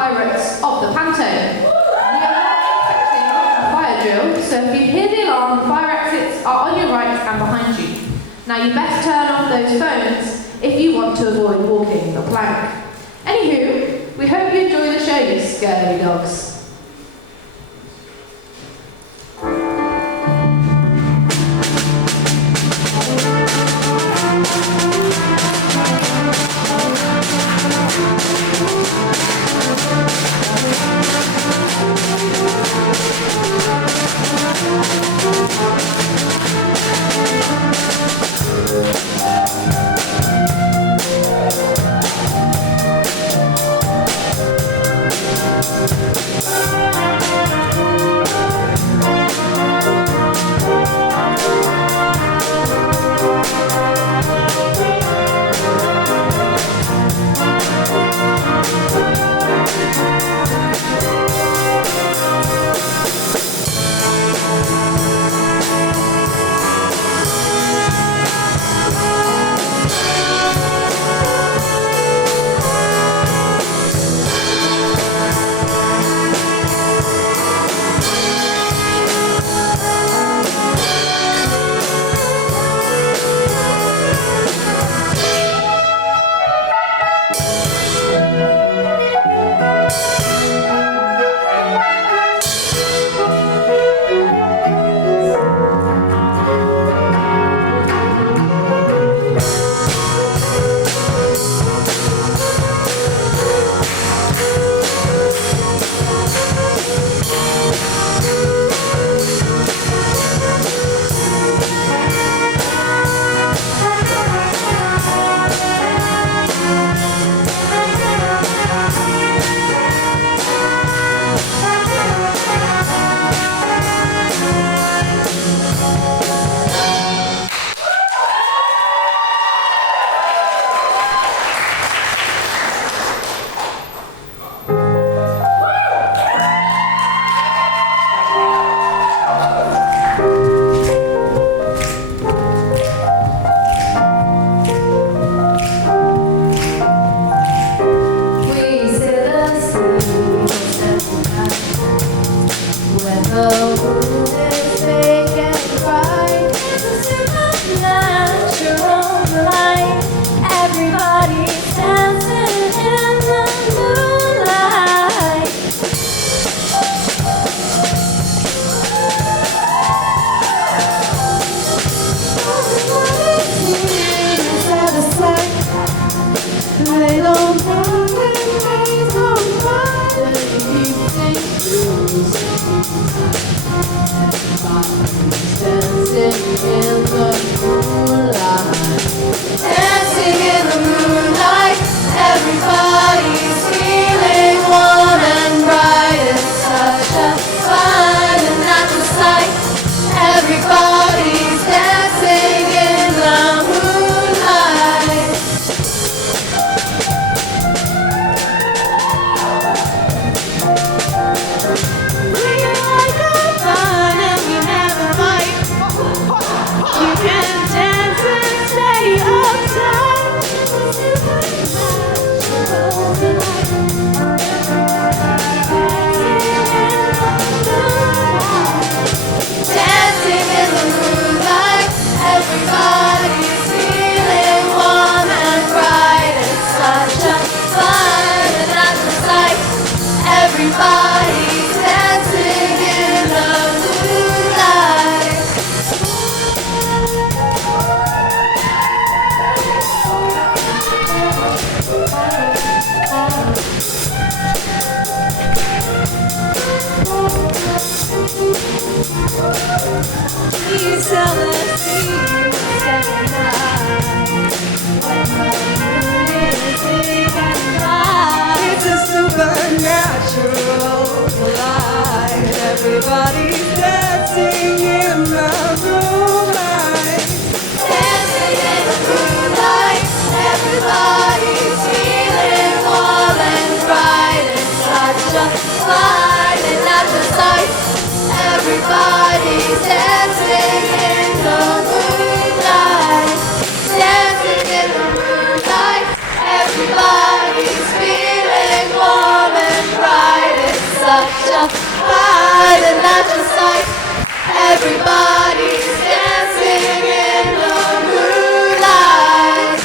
pirates of the Panto. We are now expecting a fire drill, so if you hear the alarm, fire exits are on your right and behind you. Now you best turn off those phones if you want to avoid walking the plank. Anywho, we hope you enjoy the show, you scary dogs. It's a supernatural light. Everybody's dancing in the moonlight. Dancing in the moonlight. Everybody's feeling warm and bright. It's such a fine and natural sight. Everybody's dancing in the moonlight. Dancing in the moonlight. Everybody's feeling warm and everybody's dancing in the moonlight.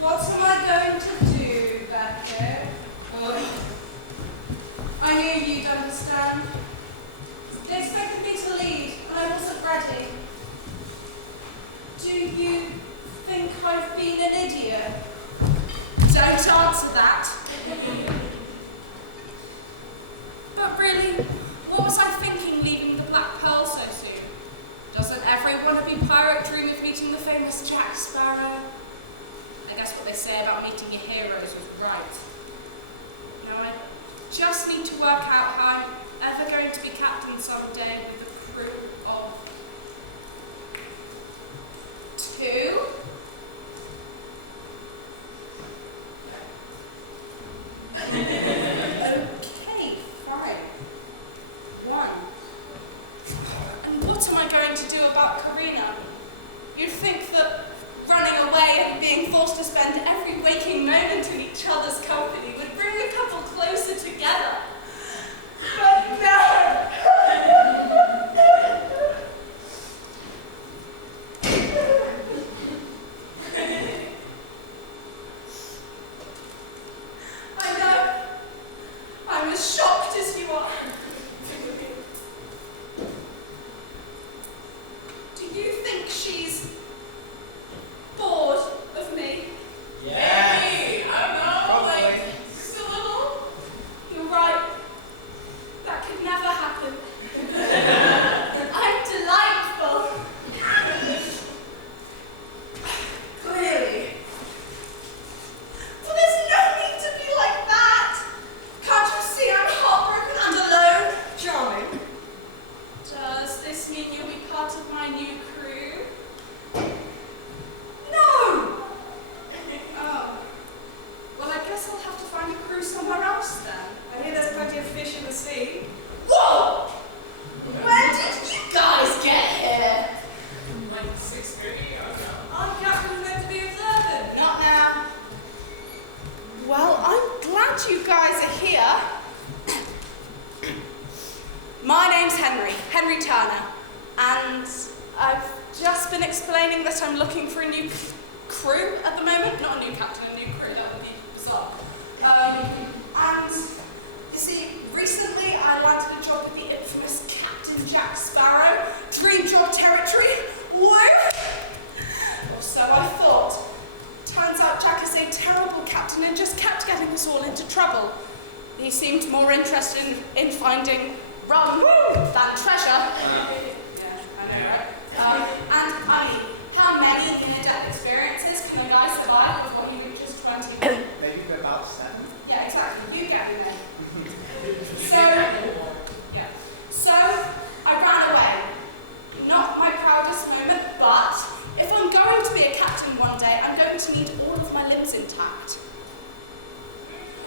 What am I going to do, Becky? I knew you'd understand. They expected me to lead, and I wasn't ready. Do you think I've been an idiot? Don't answer that. But really, what was I thinking leaving the Black Pearl so soon? Doesn't every wannabe pirate dream of meeting the famous Jack Sparrow? I guess what they say about meeting your heroes was right. Now I just need to work out how I'm ever going to be captain someday with a crew of 2. Okay, fine. 1. And what am I going to do about Karina? You'd think that running away and being forced to spend every waking moment in each other's company would bring a couple closer together. But no! I know. I'm as shocked as you are. Do you think she's bored of me? Maybe. I don't know. Like, just a little? You're right. That could never happen. I'm delightful. Clearly. Well, there's no need to be like that. Can't you see I'm heartbroken and alone? Charming. Does this mean you'll be part of my new crew? No! Oh. Well, I guess I'll have to find a crew somewhere else then. I hear there's plenty of fish in the sea. Whoa! Where did you guys get here? Like 6:30, I don't know. Aren't captains meant to be observant? Not now. Well, I'm glad you guys are here. My name's Henry Turner, and I've just been explaining that I'm looking for a new crew at the moment. Not a new captain, a new crew, that would be bizarre. And you see, recently I landed a job with the infamous Captain Jack Sparrow. Dream job territory. Woo! Or so I thought. Turns out Jack is a terrible captain and just kept getting us all into trouble. He seemed more interested in finding rum than treasure. Yeah, I know, right? And I mean, how many in-depth experiences can a guy survive before he reaches 20? Maybe about 7. Yeah, exactly. You get me then. So I ran away. Not my proudest moment, but if I'm going to be a captain one day, I'm going to need all of my limbs intact.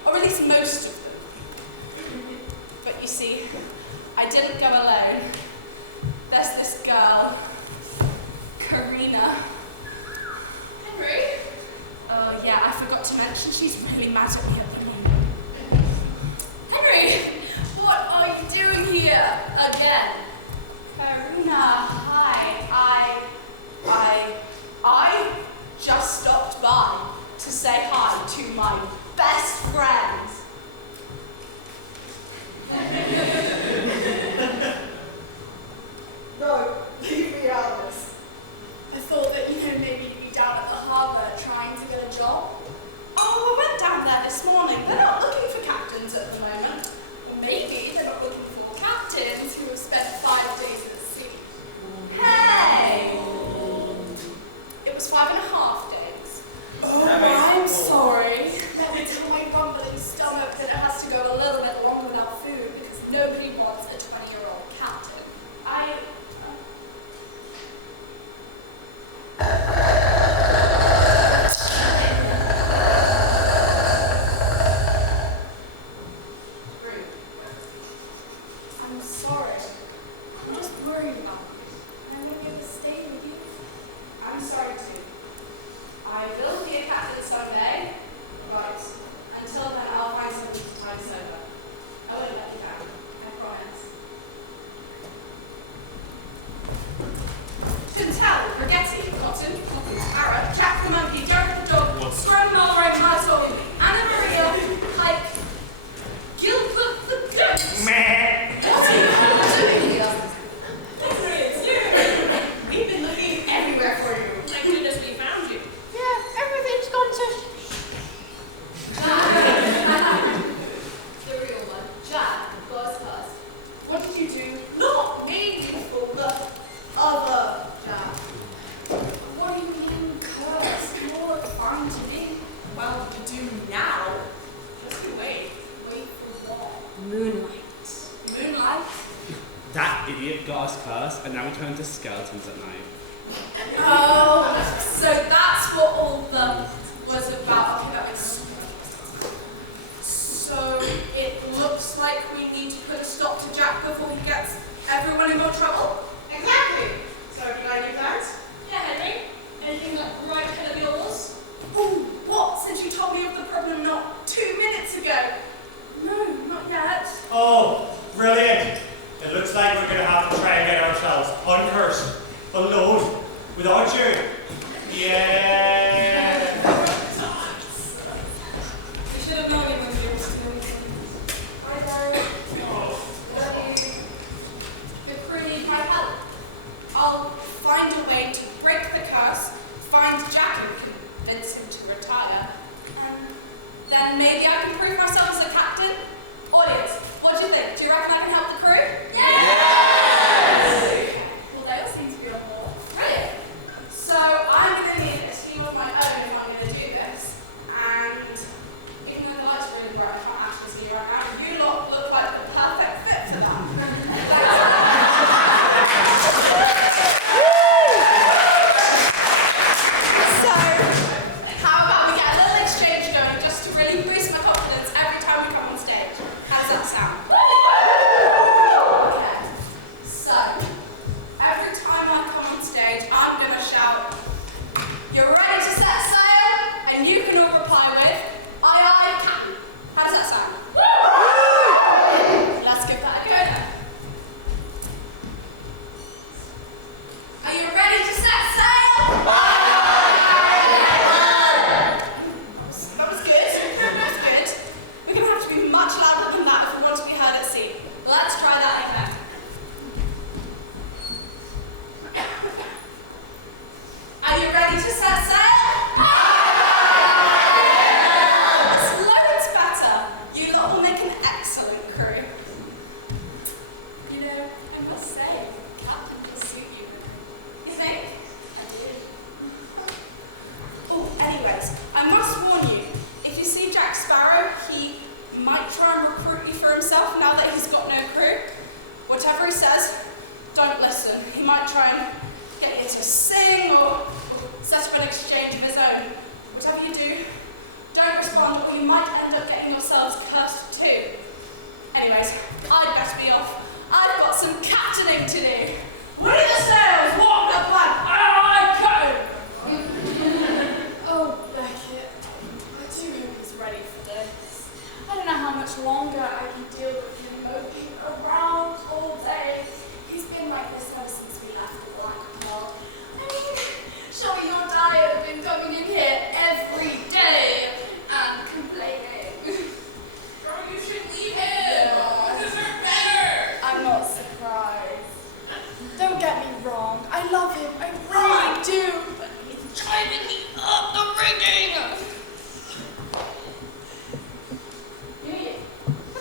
Or at least most of them. But you see, I didn't go alone. There's this girl, Karina. Henry? Oh yeah, I forgot to mention she's really mad at me at the moment. Henry, what are you doing here again? Karina, hi. I just stopped by to say hi to my best friend. No, leave me out of this. I thought that, maybe you'd be down at the harbour trying to get a job. Oh, I went down there this morning. I'm sorry. I'm just worried about you. I won't be able to stay with you. I'm sorry too. I will be a captain someday, but until then I'll find something to tide us over. I won't let you down. I promise. Chantal, Rigetti, Cotton, Parrot, Jack the Monkey, Jared the Dog, Scrum, Mulray, Myrtle, Anna Maria, Pike, Gilbert the Goat. Meh. What are you doing here? It's you. We've been looking everywhere for you. Thank goodness we found you. Yeah, everything's gone to The real one, Jack, goes first. What did you do? Not me, you fool, the other Jack. What do you mean, curse? You're fine to me. Well, you do now. Just you wait. Wait for what? Moonlight. Moonlight? That idiot got us cursed, and now we turn into skeletons at night. Oh, so that's what all the was about. Okay, that makes sense. So it looks like we need to put a stop to Jack before he gets everyone in more trouble? Exactly. So have you got any plans? Yeah, Henry. Anything like right ahead of yours? Oh, what? Since you told me of the problem not 2 minutes ago. No, not yet. Oh, brilliant. It looks like we're going to have to try and get ourselves uncursed, alone, without you. Yeah. We should have known it when we were still. Hi, Darren. The crew need my help. I'll find a way to break the curse, find Jack and convince him to retire, and then maybe I can prove myself as a captain. Audience, what do you think? Do you reckon I can help the crew? Yes! Well, they all seem to be on board. Brilliant. So I'm going to need a team of my own if I'm going to do this. And even though the lights are really bright, I can't actually see you right now. You lot look like the perfect fit for that. So, how about we get a little exchange going just to really boost my confidence every time we come on stage? How does that sound? Okay. So, every time I come on stage, I'm going to shout, "You're ready to set sail?" And you can all reply with, "Aye, aye, Captain." How does that sound? Let's give that a go then. Are you ready to set sail? That was good. That was good. We're going to have to be much louder than that if we want to be heard at sea. Let's try that again. Are you ready to set sail? It's loads better. You lot will make an excellent crew. You know, I must say, Captain can suit you. You think? I do. Oh, anyways, I must warn you, if you see Jack Sparrow, he might try and recruit you for himself now that he's got no crew. Whatever he says, don't listen. He might try and get you to sing or set up an exchange of his own. Whatever you do, don't respond or you might end up getting yourselves cursed too. Anyways, I'd better be off. I've got some captaining to do. Ready the sails, walk the flag. Aye, Captain. Oh, Beckett, I do hope he's ready for this. I don't know how much longer I can deal with him moping around all day. He's been like this ever since we left the Black Pearl. I mean, surely your dad have been coming in here every day and complaining. Girl, you should leave him. You deserve better. I'm not surprised. Don't get me wrong, I love him, I really do, but he's driving me up the rigging! What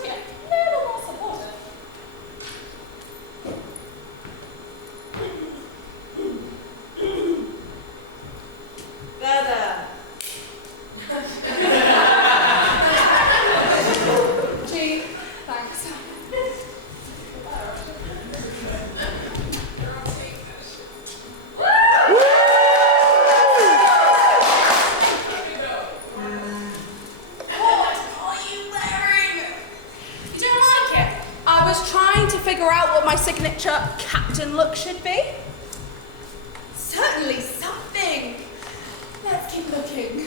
was trying to figure out what my signature captain look should be. Certainly something. Let's keep looking.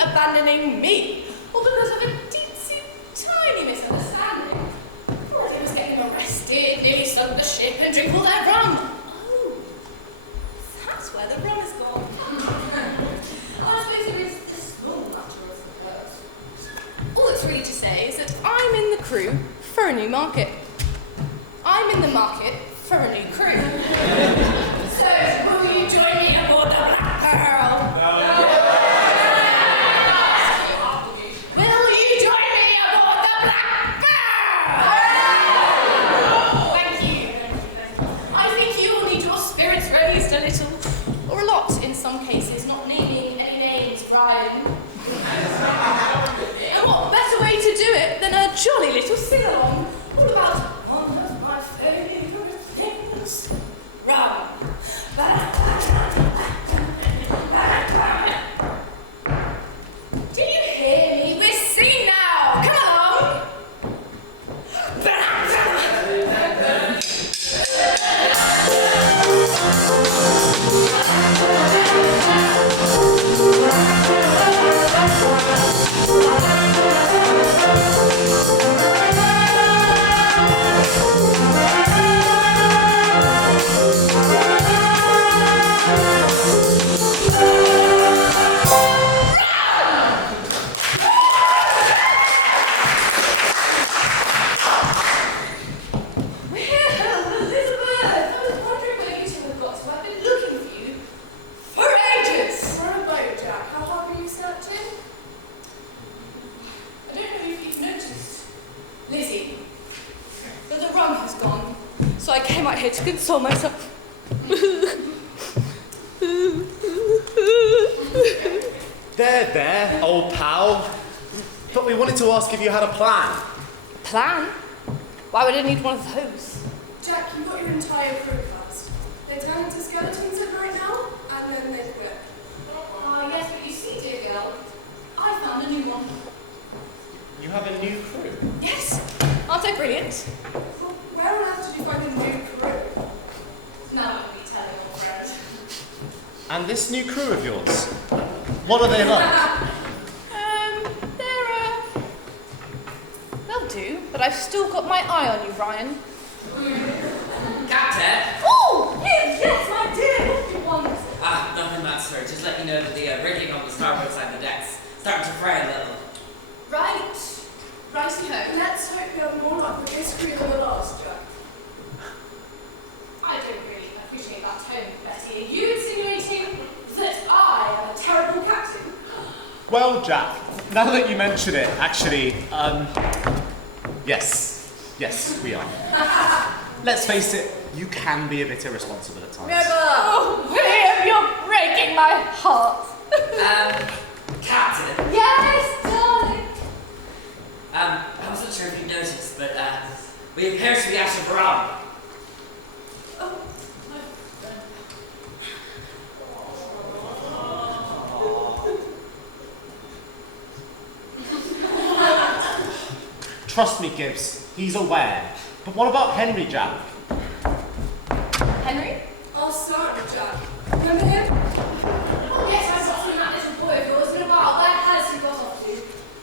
Abandoning me, all because of a teensy tiny misunderstanding. Or they was getting arrested, nearly sunk the ship and drink all their rum. Oh, that's where the rum is gone. I suppose there is a small matter of hers. All that's really to say is that I'm in the crew for a new market. I'm in the market for a new crew. So, will you join me aboard the Black Pearl? In some cases, not naming any names, Brian. And what better way to do it than a jolly little sing-along, all about one of my favourite things, rum. Do you hear me? We're singing now. Come along. Here to console myself. There, old pal. But we wanted to ask if you had a plan. Plan? Why would I need one of those? Jack, you got your entire crew first. They turn into skeletons at night now, and then they quit. Ah, yes, but you see, dear girl, I found a new one. You have a new crew? Yes. Aren't I brilliant? Well, where on earth did you find a new crew? Now I'll be telling your friend. And this new crew of yours, what are they like? They'll do, but I've still got my eye on you, Ryan. Captain! Oh, yes, my dear. What do you want? Nothing much, sir. Just let you know that the rigging on the starboard side of the decks starting to fray a little. Right. Righty-ho. Let's hope you have more luck with this crew than the last, Jack. I don't really appreciate that tone, Betty. Are you insinuating that I am a terrible captain? Well, Jack, now that you mention it, actually, yes, we are. Let's face it, you can be a bit irresponsible at times. Oh, William, you're breaking my heart. Captain? Yes, darling. I wasn't sure if you noticed, but, we appear to be out of rum. Trust me, Gibbs, he's aware. But what about Henry, Jack? Henry? Our son, Jack. Remember him? Oh, yes, I saw him, that little boy of yours. Been a while. Where has he got off to?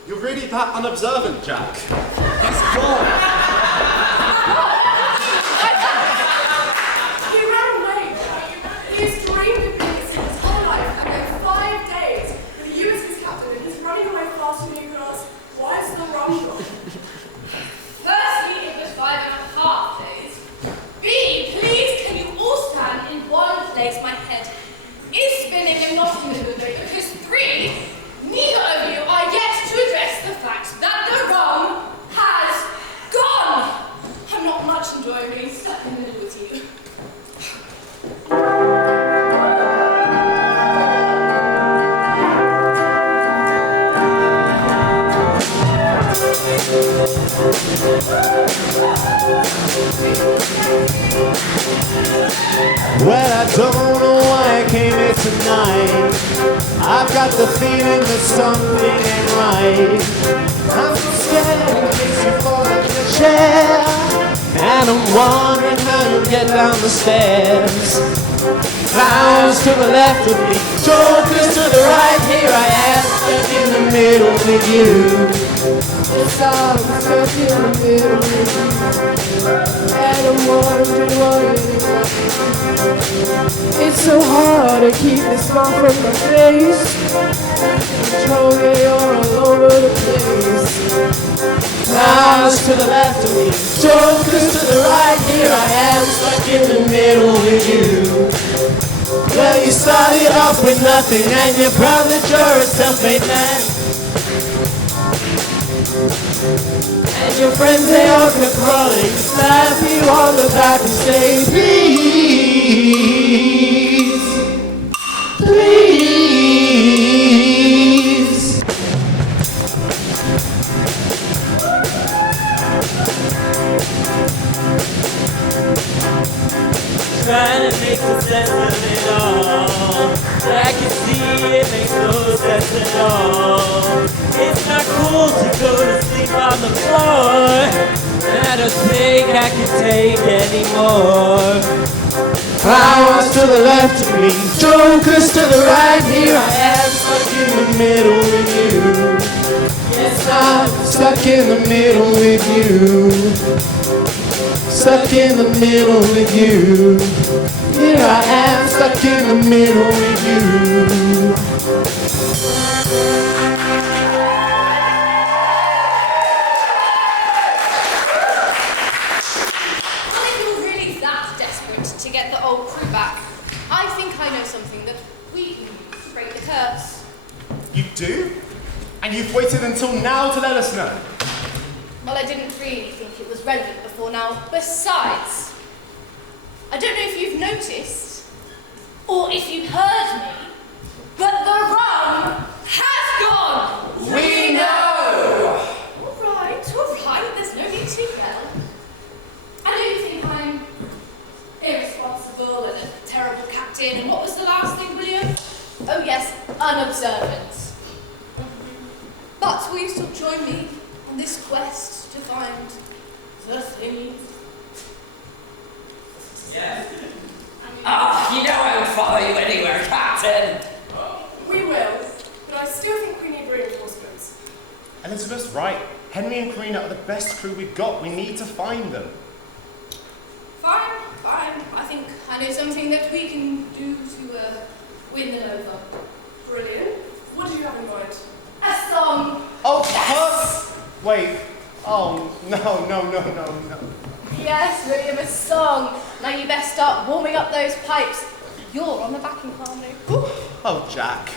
You're really that unobservant, Jack. He's gone. He ran away, Jack. He's dreamed of being his whole life, and then 5 days with you as his captain, and he's running away faster than you can ask, why is the rum gone? Firstly, it was 5.5 days. B, please, can you all stand in one place? My head is spinning and not in the middle of the day. Because 3, neither of you are yet to address the fact that the rum has gone. I'm not much enjoying being stuck in the middle with you. Well, I don't know why I came here tonight. I've got the feeling that something ain't right. I'm so scared in case you fall in the chair, and I'm wondering how you'll get down the stairs. Clowns to the left of me, jokers to the right. Here I am, stuck in the middle with you. Yes, I'm stuck in the middle with you, and I'm wondering what it is. It's so hard to keep the smile from my face. Controlling you're all over the place. Clowns to the left of me, jokers to the right. Here I am, stuck in the middle with you. Well, you started off with nothing, and you're proud that you're a self-made man. And your friends, they all come crawling, slap you on the back and say, please, please. Trying to make some sense of it all. I can see it makes no sense at all. It's not cool to go to sleep on the floor. I don't think I can take anymore. Clowns to the left of me, jokers to the right. Here I am, stuck in the middle with you. Yes, I'm stuck in the middle with you. Stuck in the middle with you. Here I am, stuck in the middle with you. Well, if you're really that desperate to get the old crew back, I think I know something that we can use to break the curse. You do? And you've waited until now to let us know? Well, I didn't really think it was relevant before now. Besides, I don't know if you've noticed, or if you've heard me, but the rum has gone! We know! All right, there's no need to yell. I know you think I'm irresponsible and a terrible captain, and what was the last thing, William? Oh yes, unobservant. But will you still join me on this quest to find the thing? Yes. You know I would follow you anywhere, Captain. We will, but I still think we need reinforcements. Elizabeth's right. Henry and Karina are the best crew we've got. We need to find them. Fine. I think I know something that we can do to win them over. Brilliant. What do you have in mind? A Wait. Oh, no. Yes, William, a song. Now you best start warming up those pipes. You're on the backing harmony. Whew. Oh, Jack.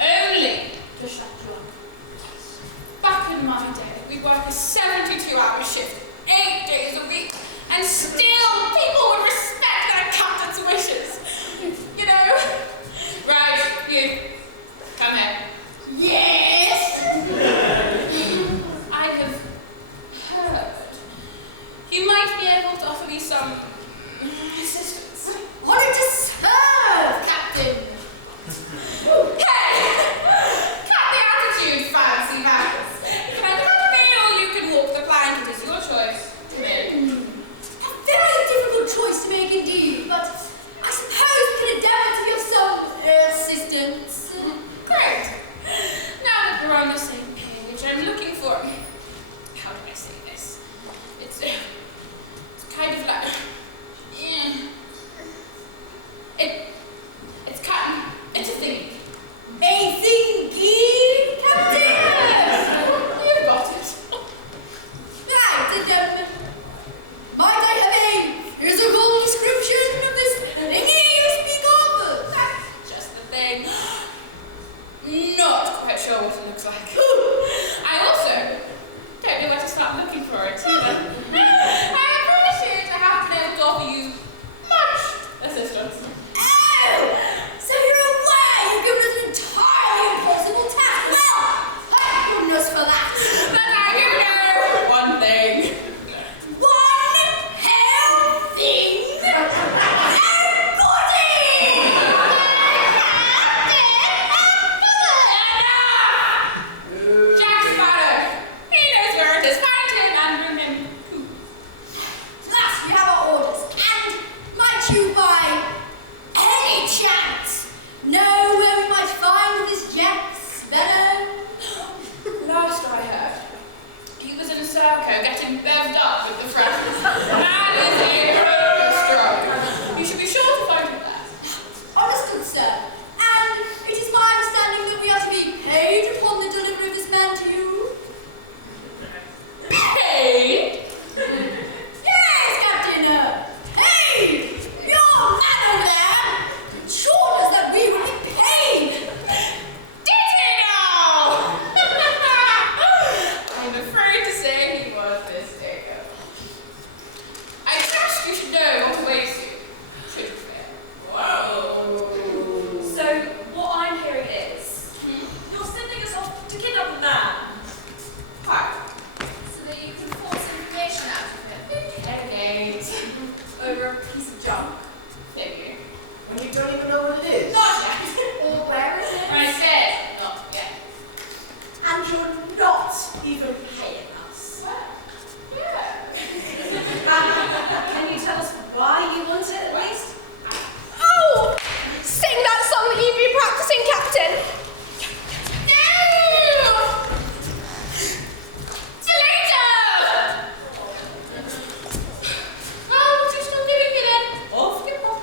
Only to shut you up. Back in my day, we work a 72-hour shift, 8 days a week, and still people would respect their captain's wishes. You know? Right, you. Come here. Yes! I have heard you might be able to offer me some assistance. Honored to serve, Captain. Hey! Cut the attitude, fancy manners. You can come in or you can walk the plank. It is your choice. Come in. A very difficult choice to make indeed, but I suppose we can endeavour to give some assistance. Great. Now that we're on the same page, I'm looking for. How do I say this? It's kind of like. It's a thing. A thingy, Captain! You've got it. Right, gentlemen. Might I have a physical description of this thingy you speak of? That's just the thing. Not quite sure what it looks like. I also don't know where to start looking for it either. I appreciate I haven't been able to offer you much assistance. Oh! So you're aware you've given us an entirely impossible task. Well, thank goodness for that. But I do know one thing. One hell thing. A goodie! Jack Sparrow. He knows where it is. Find him and bring him. Last, you have our orders, and might you by any chance know where we might find this Jack Sparrow? Last I heard, he was in a circle getting bevved up with the friends. That is a stroke. You should be sure to find him there. Understood, sir. And it is my understanding that we are to be paid upon the delivery of this man to you? Paid? Yes, Captain! Hey! Your man over there assured us that we would be paid! Did he now? I'm afraid to say he was mistaken. I trust you should know what awaits you. Should you fail. Whoa. So, what I'm hearing is, you're sending us off to kidnap a man. Hi. So that you can force information out of him. Interrogate. Over a piece of junk. Thank you. When you don't even know what it is. Not yet. Or where is it? I said not yet. And you're not even paying us. Yeah. Can you tell us why you want it at least? Oh! Sing that song that you've been practicing, Captain! No! See you later! Oh, what's you still giving me then? Off you pop.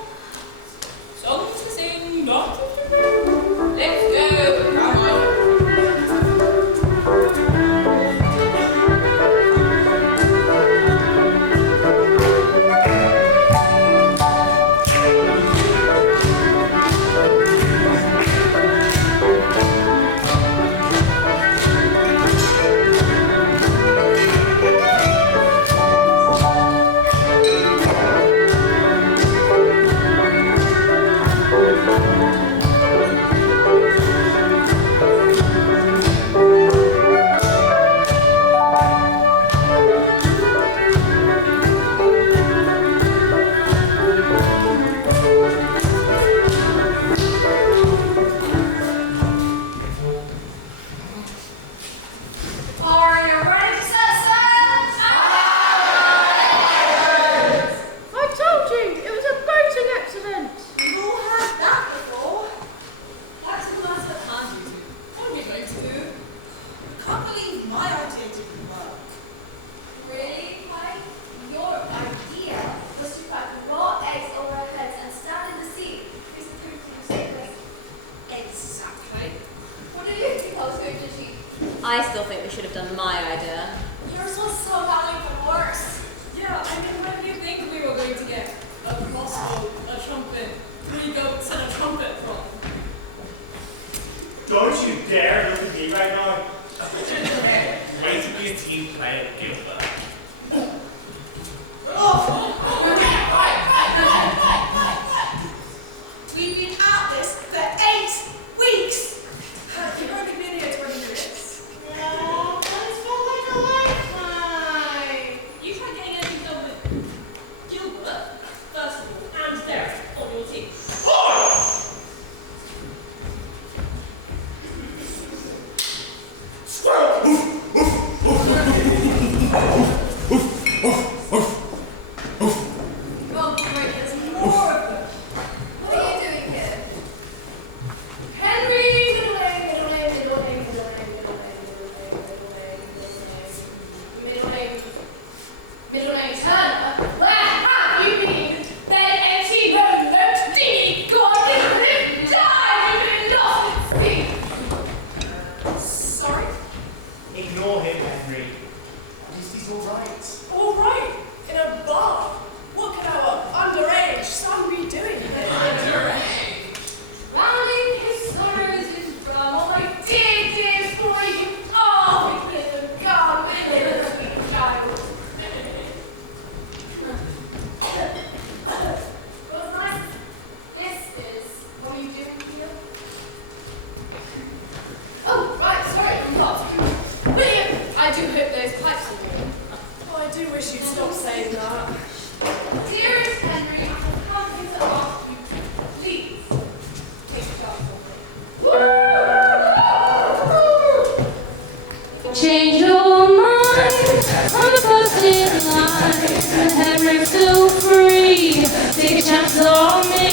Songs to sing, not to do. Let's go, come on. Are you ready to set sail? I told you, it was a boating accident. We've all heard that before. That's a matter of hand, you two. What are we going to do? I can't believe my idea didn't work. Really, Mike? Your idea was to pack raw eggs over our heads and stand in the sea. Is it proof to be safely? Exactly. What do you think I was going to achieve? I still think we should have done my idea. Yours was so valuable worse. Yeah, I mean, what do you think we were going to get? A crossbow, a trumpet, 3 goats, and a trumpet from? Don't you dare look at me right now. Way to be a team Ignore him, Henry. At least he's alright. All right, in a bar. What can our underage son be doing here? Underage. Drowning his sorrows in drum. Oh, my dear, dear boy, you are little God, little sweet child. Well, nice. This is what are you doing here? Oh, right, sorry, I'm not. William, I do hope those pipes are warm. Oh, I do wish you'd stop saying that. Dearest Henry, I have come here to ask you to please take charge of me. Change your mind, I'm the first in line. Henry's still free, take a chance on me.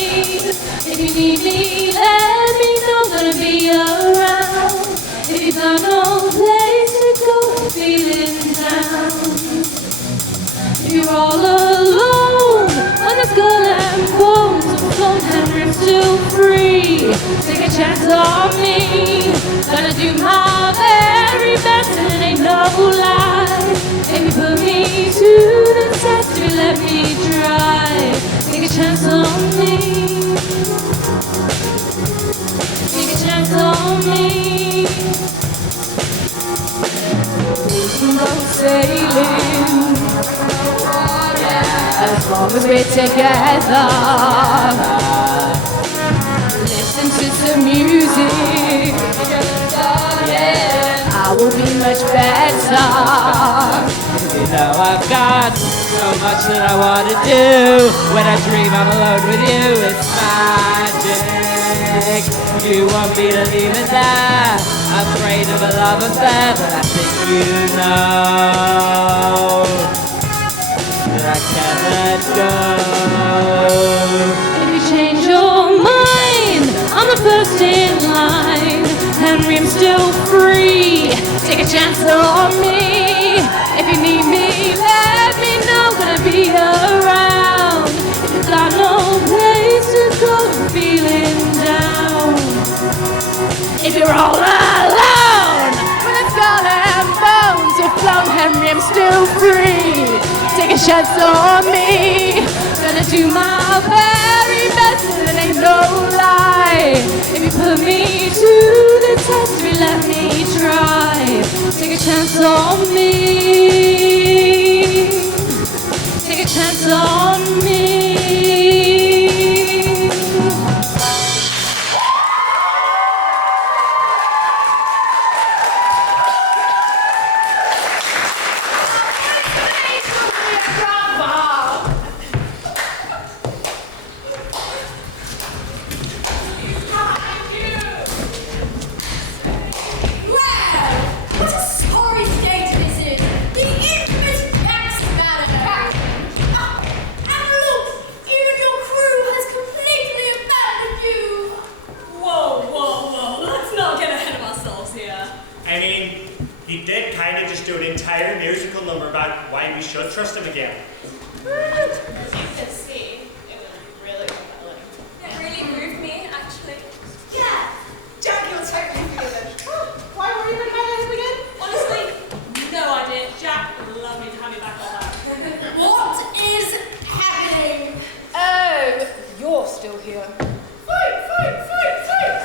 If you need me, let me know, gonna be around. If you've got no place to go, feeling down. If you're all alone, when the skull and bones are flown, Henry's still free, take a chance on me. Gonna do my very best and it ain't no lie. If you put me to the test, you let me try. Take a chance on me. Take a chance on me. We can go sailing, as long as we're together. Listen to some music, I will be much better. You know I've got so much that I want to do. When I dream I'm alone with you, it's magic. You want me to leave it there, afraid of a love affair, but I think you know that I can't let go. If you change your mind, I'm the first in line. Henry, I'm still free, take a chance on me. If you need me, let me know, gonna be around. If you've got no place to go, feeling down. If you're all alone, when the skull and bones are flown, Henry, I'm still free, take a chance on me. Gonna do my very best and it ain't no lie. If you put me to the test, you let me try. Take a chance on me. Take a chance on me. What a sorry state this is! The infamous Max Matter! And look! Even your crew has completely abandoned you! Whoa, whoa, whoa! Let's not get ahead of ourselves here. I mean, he did kind of just do an entire musical number about why we should trust him again. As you can see, it was really compelling. It really moved me, actually. Yeah! Jack, you're totally forgiven. Why were you mad at him again? Honestly, no idea. Jack, lovely to have you back on that. What is happening? Oh, you're still here. Fight, fight, fight, fight!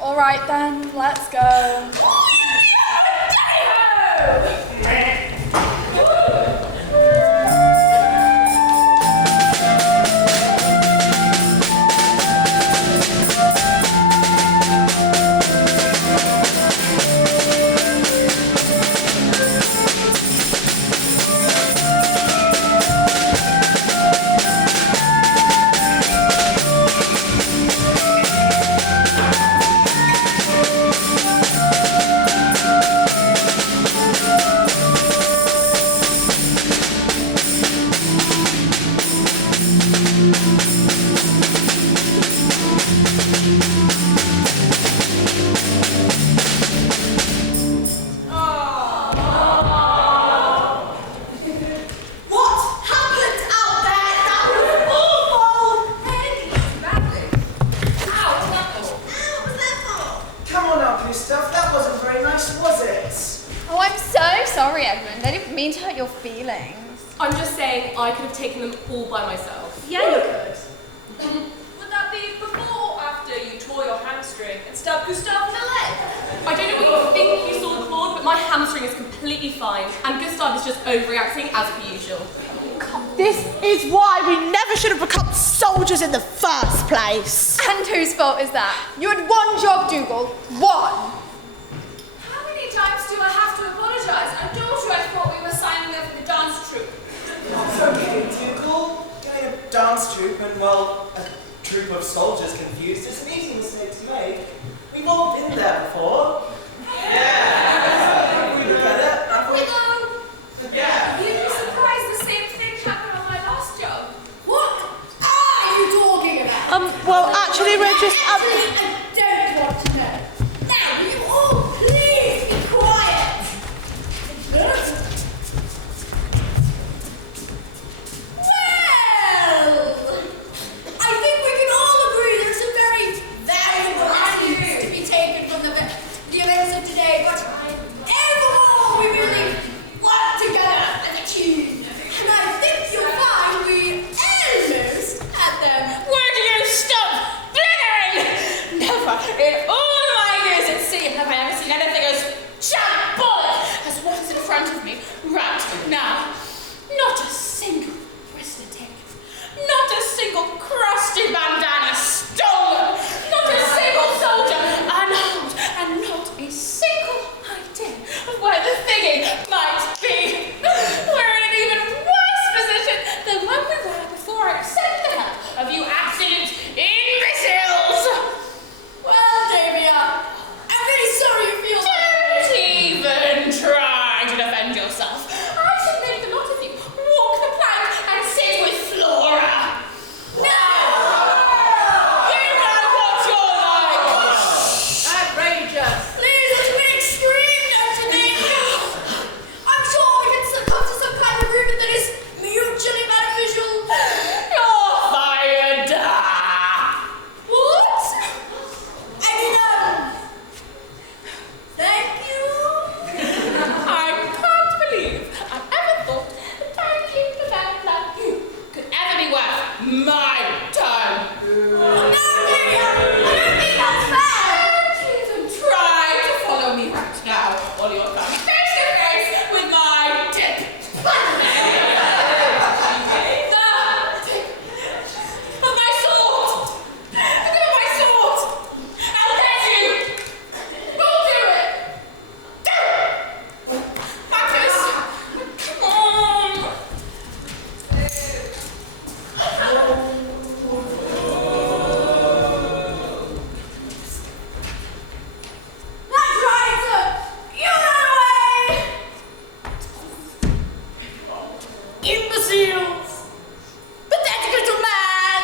All right then, let's go. Sorry, Edmund. I didn't mean to hurt your feelings. I'm just saying I could have taken them all by myself. Yeah, you could. Would that be before or after you tore your hamstring and stabbed Gustav in the leg? I don't know what you think you saw, Claude, but my hamstring is completely fine, and Gustav is just overreacting as per usual. This is why we never should have become soldiers in the first place. And whose fault is that? You had one job, Dougal. One. How many times do I have to apologise? I told you I thought we were signing up for the dance troupe. It's okay, Dougal. Getting a dance troupe and, well, a troop of soldiers confused is an easy mistake to make. We've all been there before. Yeah! We get it? Have we though? Yeah! You'd be surprised the same thing happened on my last job. What are you talking about? Well, actually, we're just... I don't want to know. Now, you all please be quiet. Well, I think we can all agree there's some very valuable lessons to be taken from the events of today, but overall, we really work together as a team. And I think you'll find we almost had them. Would you stop blithering? Never in all my years at sea have I ever seen anything as shambolic as what is in front of me right now. Not a single wristlet tick. Not a single crusty bandana stolen. Not a single soldier unarmed. And not a single idea of where the thingy might be. We're in an even worse position than when we were before I accepted the help of you absolute imbeciles. Well, Damia, I'm really sorry you feel Don't even try to defend yourself. I should make the lot of you walk the plank and sit with Flora. No! You know what you're like! outrageous. Please, it's a bit extreme, don't you think? I'm sure we can come to some kind of agreement that is mutually beneficial. You're fired! What? I mean, thank you. I can't believe I ever thought that thanking a man like you could ever be worth my time. No, Damia, I don't think that's fair. Don't even try to follow me right now, or you'll come face to face with my dip. Of my sword! The tip of my sword! I'll let you! We'll do it! Do it! Marcus! Come on! That's right, sir. You run away. Imbeciles! Pathetic little man!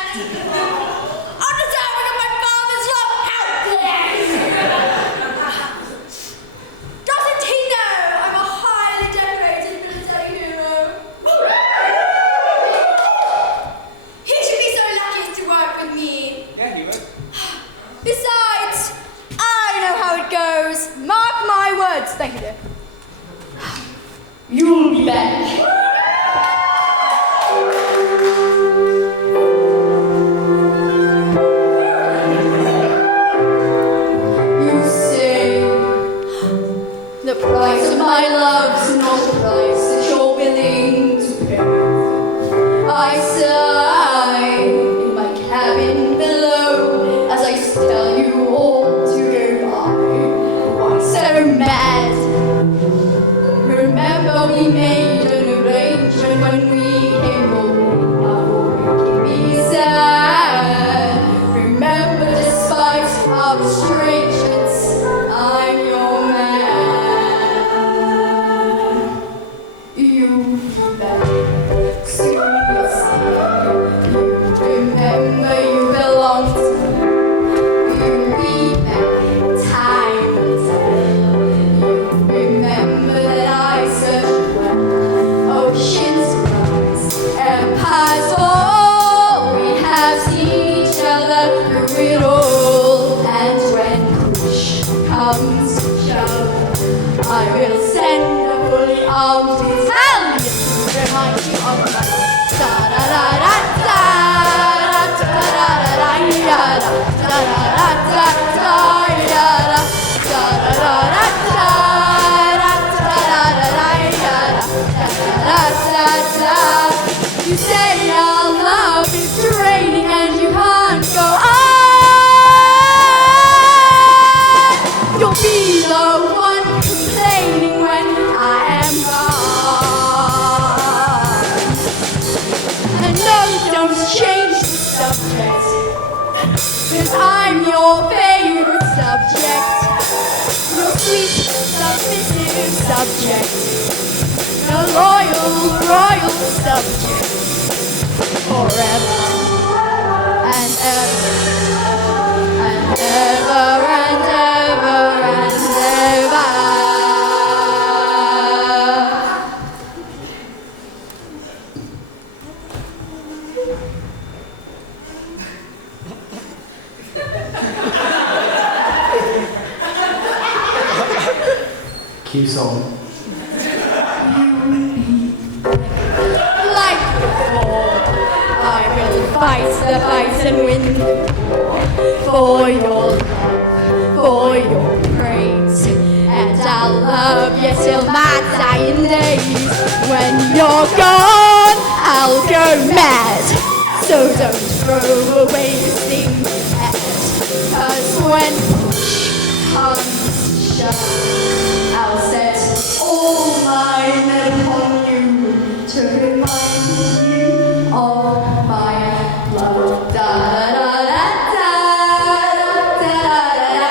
Undeserving of my father's love! Helpless! Doesn't he know I'm a highly decorated military hero? He should be so lucky as to work with me. Yeah, he would. Besides, I know how it goes. Mark my words. Thank you, dear. You'll be back. My love's not a price that you're willing to pay. I sigh in my cabin below as I tell you all to go by. Why so mad? Remember we made an arrangement when we came home. Now making me sad. Remember, despite our estrangements, I'm your man. You bet, soon you'll see. You remember you belong to me. You'll be back, time will tell. You remember that I searched well, oceans rise, empires fall. We have seen each other through it all, and when push comes to shove, I will send a fully armed battalion to remind you of my You say our love is draining and you can't go on. You'll be the one complaining when I am gone. And no, don't change the subject, 'cause I'm your favorite subject. Your sweet, submissive subject. A royal subject. Forever and ever and ever and ever and ever. Cue song. Like before, I will fight the fight and win for your love, for your praise, and I'll love you till my dying days. When you're gone, I'll go mad, so don't throw away this thing you had, 'cause when push comes to shove, I'll set all my men upon you to remind you of my love. Da da da da da da da da da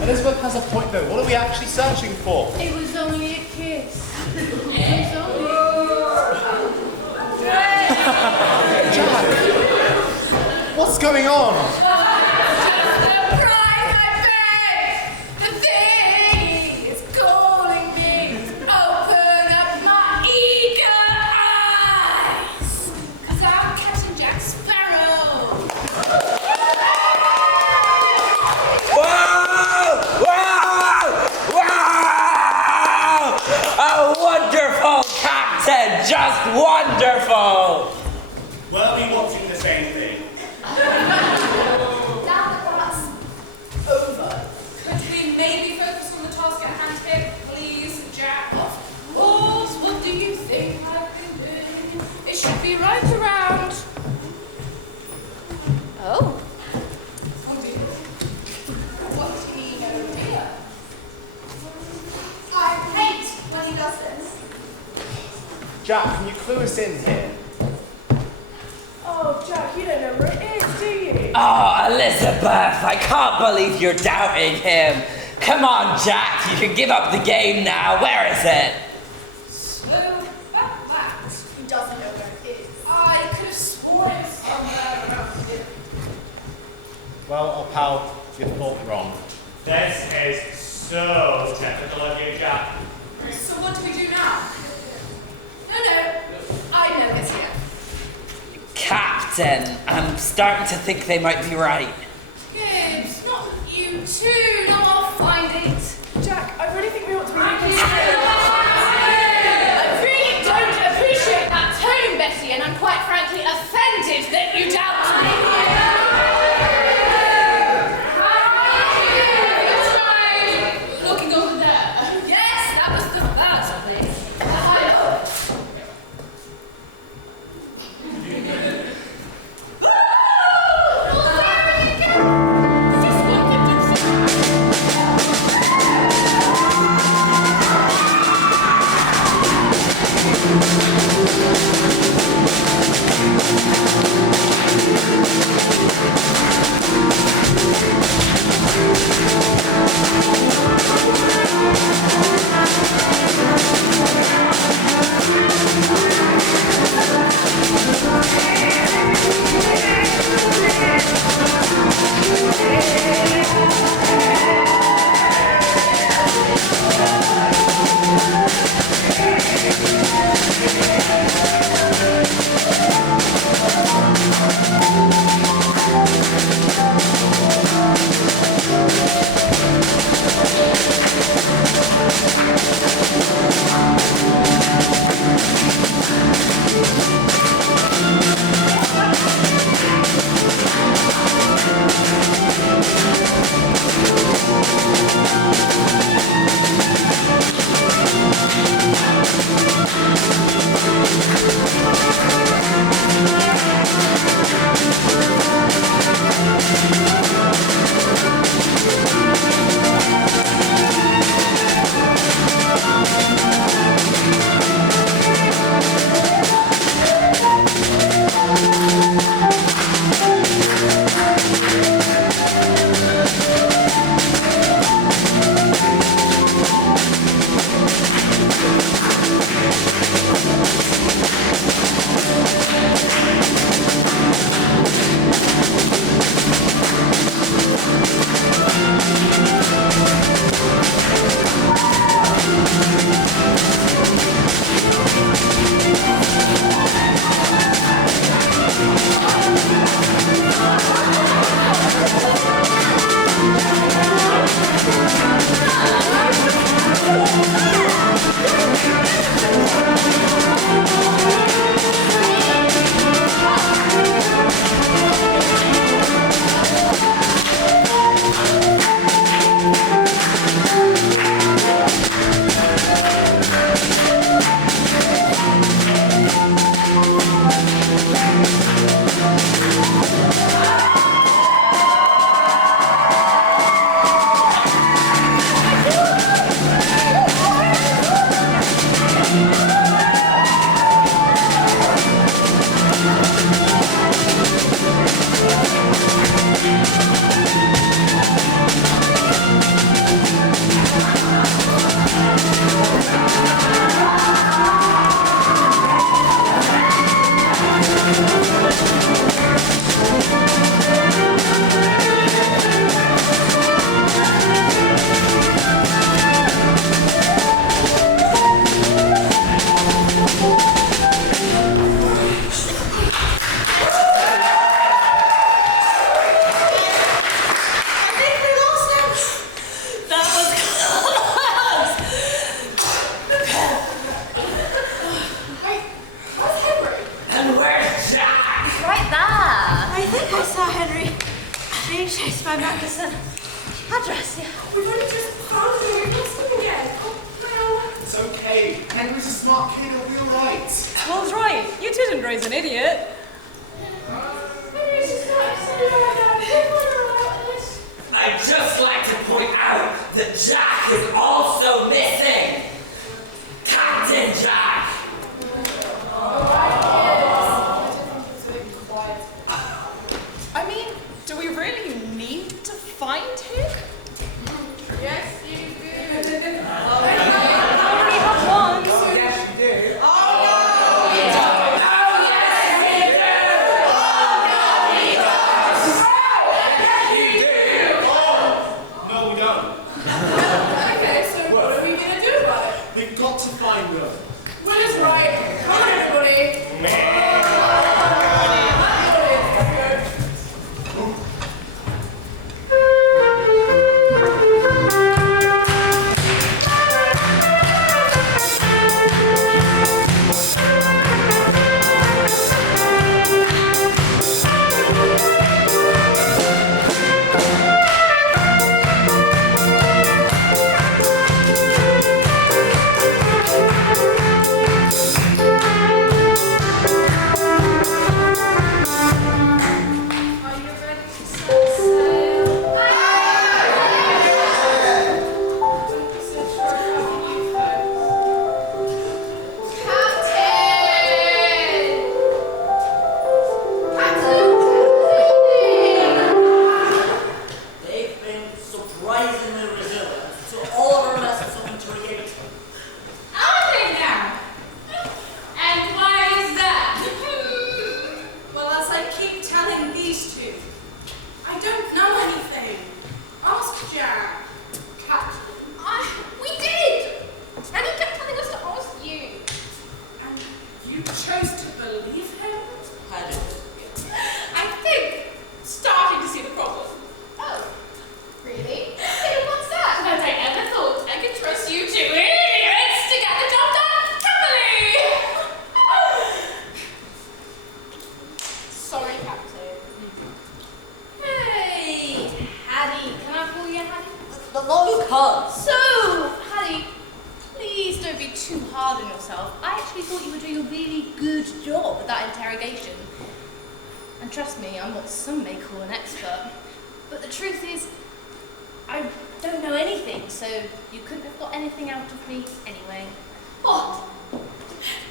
Elizabeth has a point though. What are we actually searching for? It was only a kiss. It was only Jack! What's going on? The thing is calling me. Open up my eager eyes. 'Cause I'm catching Jack Sparrow. A wonderful captain, just wonderful! Well, we watching the same thing. Oh. What's he over here? I hate when he does this. Jack, can you clue us in here? Oh, Jack, you don't know where it is, do you? Oh, Elizabeth, I can't believe you're doubting him. Come on, Jack, you can give up the game now. Where is it? So, that. He doesn't know where it is. I could have sworn it's somewhere around here. Well, old pal, you thought wrong. This is so typical of you, Jack. So what do we do now? No, I know it's here. Captain, I'm starting to think they might be right. Gibbs, not you too. No, I'll find it. Jack, I really think we ought to be reconsidering. I really don't appreciate that tone, Betty, and I'm quite frankly offended that you doubt me. Looking over there. Yes, that was the first place. chased by Magnuson. Address, yeah. We've only just found him. We've lost him again. Oh, no. It's okay. Henry's a smart kid. He'll be all right. Will's right. You didn't raise an idiot. Maybe it's just not so tons. So, Hattie, please don't be too hard on yourself. I actually thought you were doing a really good job with that interrogation. And trust me, I'm what some may call an expert. But the truth is, I don't know anything, so you couldn't have got anything out of me anyway. What?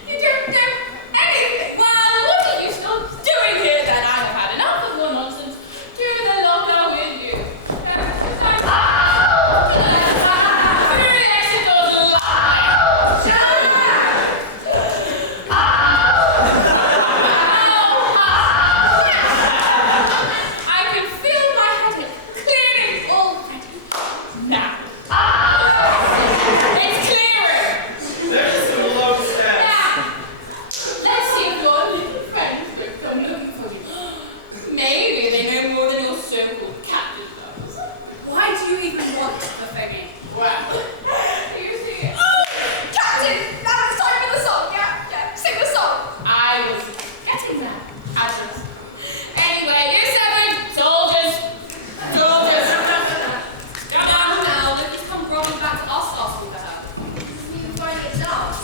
You don't know anything? Well, what are you still doing here then? I have had enough of your nonsense. To the locker with you. I can feel my headache clearing already. Now. It's clearing. There's some low steps. Let's see if your little friends will come looking for you. Maybe they know more than your so-called captain does. Why do you even want the thingy? Well, you see it. Oh, Captain! Now it's time for the song. Yeah, sing the song. I was getting there. Adams. Anyway, you seven soldiers. Soldiers. Now, Lucas come rolling back to us asking for her. Isn't even finding a dance.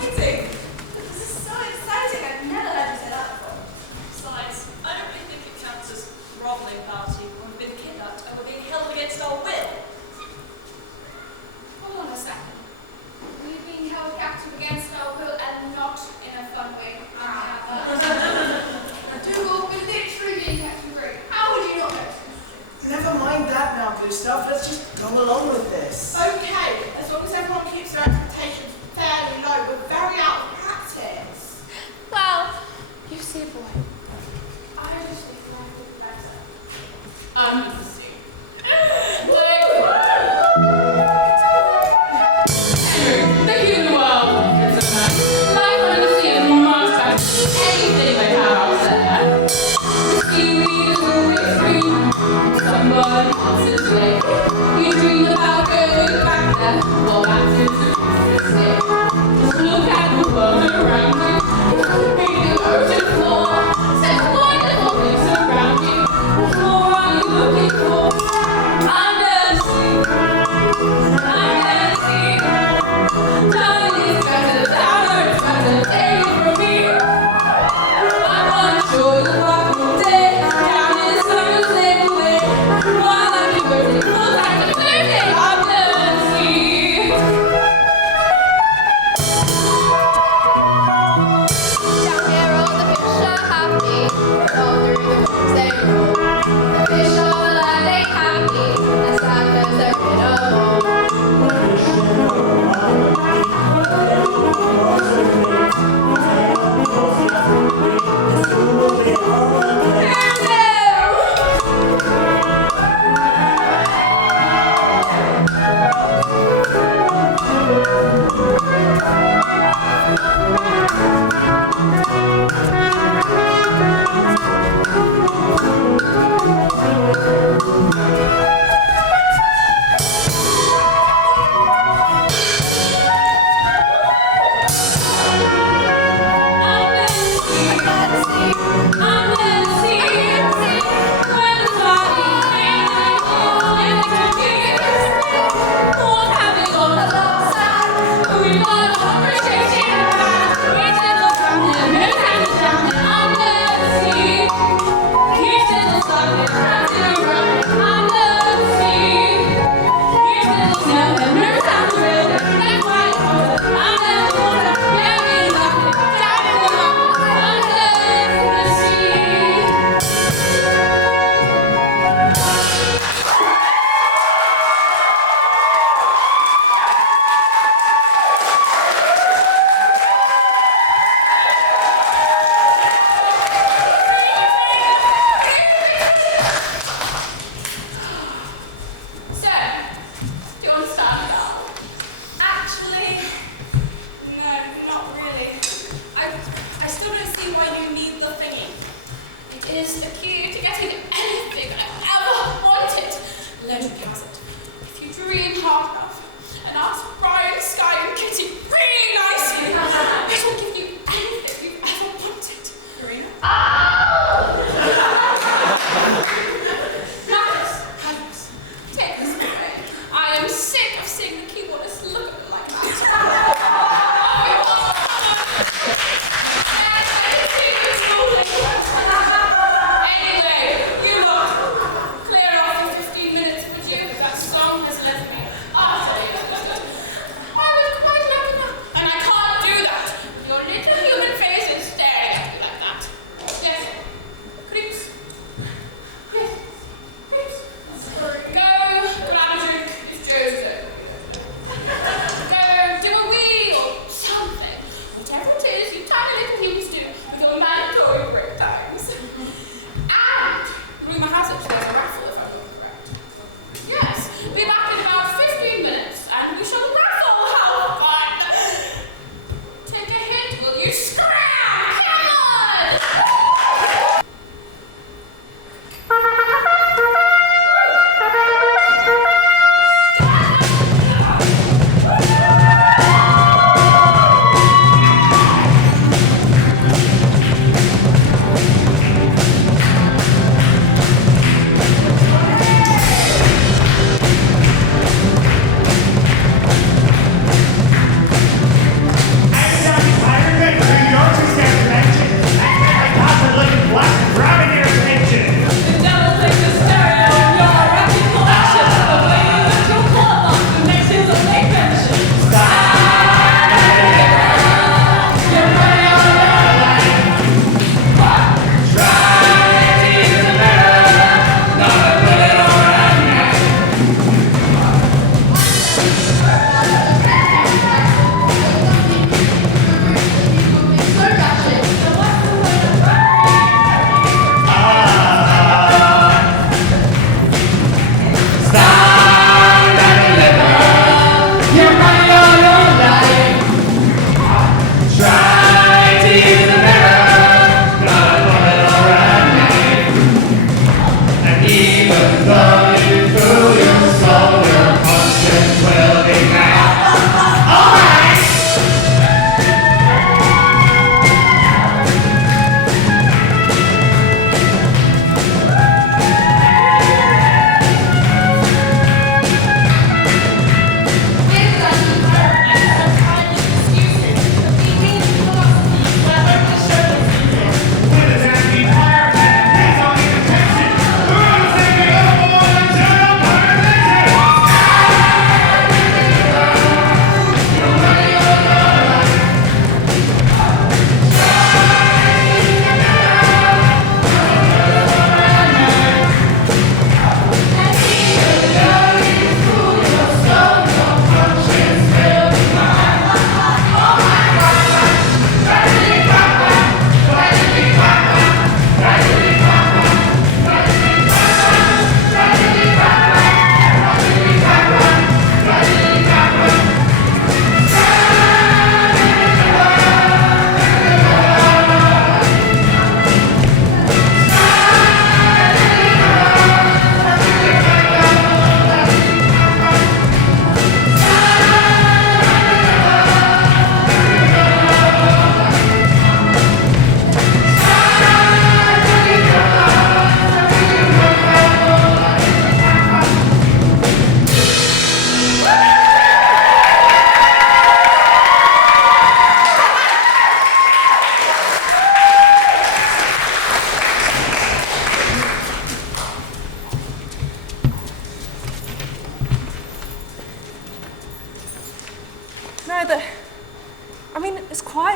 Exciting. This is so exciting. I've never heard you say that before. Besides, I don't really think it counts as groveling party when we've been kidnapped and we're being held against our will. Hold on a second. We're being held captive against our will and not in a fun way. Dougal, we're literally being kept from Greg. How would you not know? Never mind that now, Gustav. Let's just go along with this. Okay, as long as everyone keeps their expectations fairly low, we're very out of practice. Well, you see, boy. I just think life would be better. I'm used to see. The human world is a mess. Life under the sea is much better than anything they have out there. The seaweed is always green. Somebody else's lake. You dream about going back there. Well, that's interesting. Just look at the world around you. Make the ocean floor. Such wonderful things around you. What more are you looking for? Under the sea. Under the sea. Down is better, down is better. Take it from me. I wanna show you what we did. Down in the sun, slip away. While I'm diverting, full time to flirting under the sea.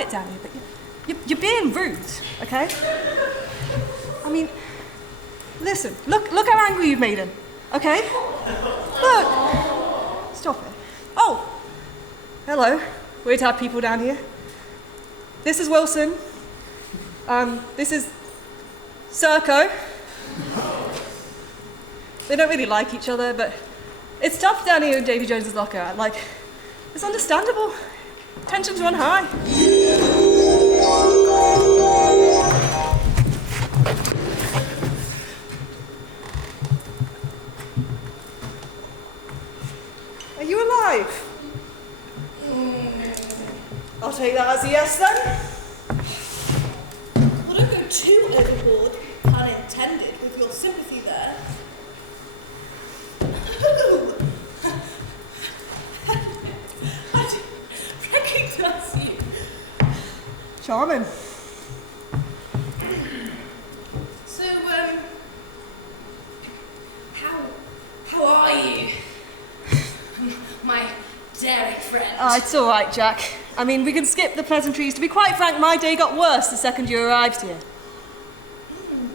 quiet down here, but you're being rude, okay? I mean, listen, look how angry you've made him, okay? Look. Stop it. Oh, hello. Weird to have people down here. This is Wilson. This is Serco. They don't really like each other, but it's tough down here in Davy Jones's locker. Like, it's understandable. Tensions run high. Are you alive? I'll take that as a yes then. Well, don't go too overboard, pun intended, with your sympathy there. I didn't recognise you. Charming. So, how are you? My daring friend. It's all right, Jack. I mean, we can skip the pleasantries. To be quite frank, my day got worse the second you arrived here.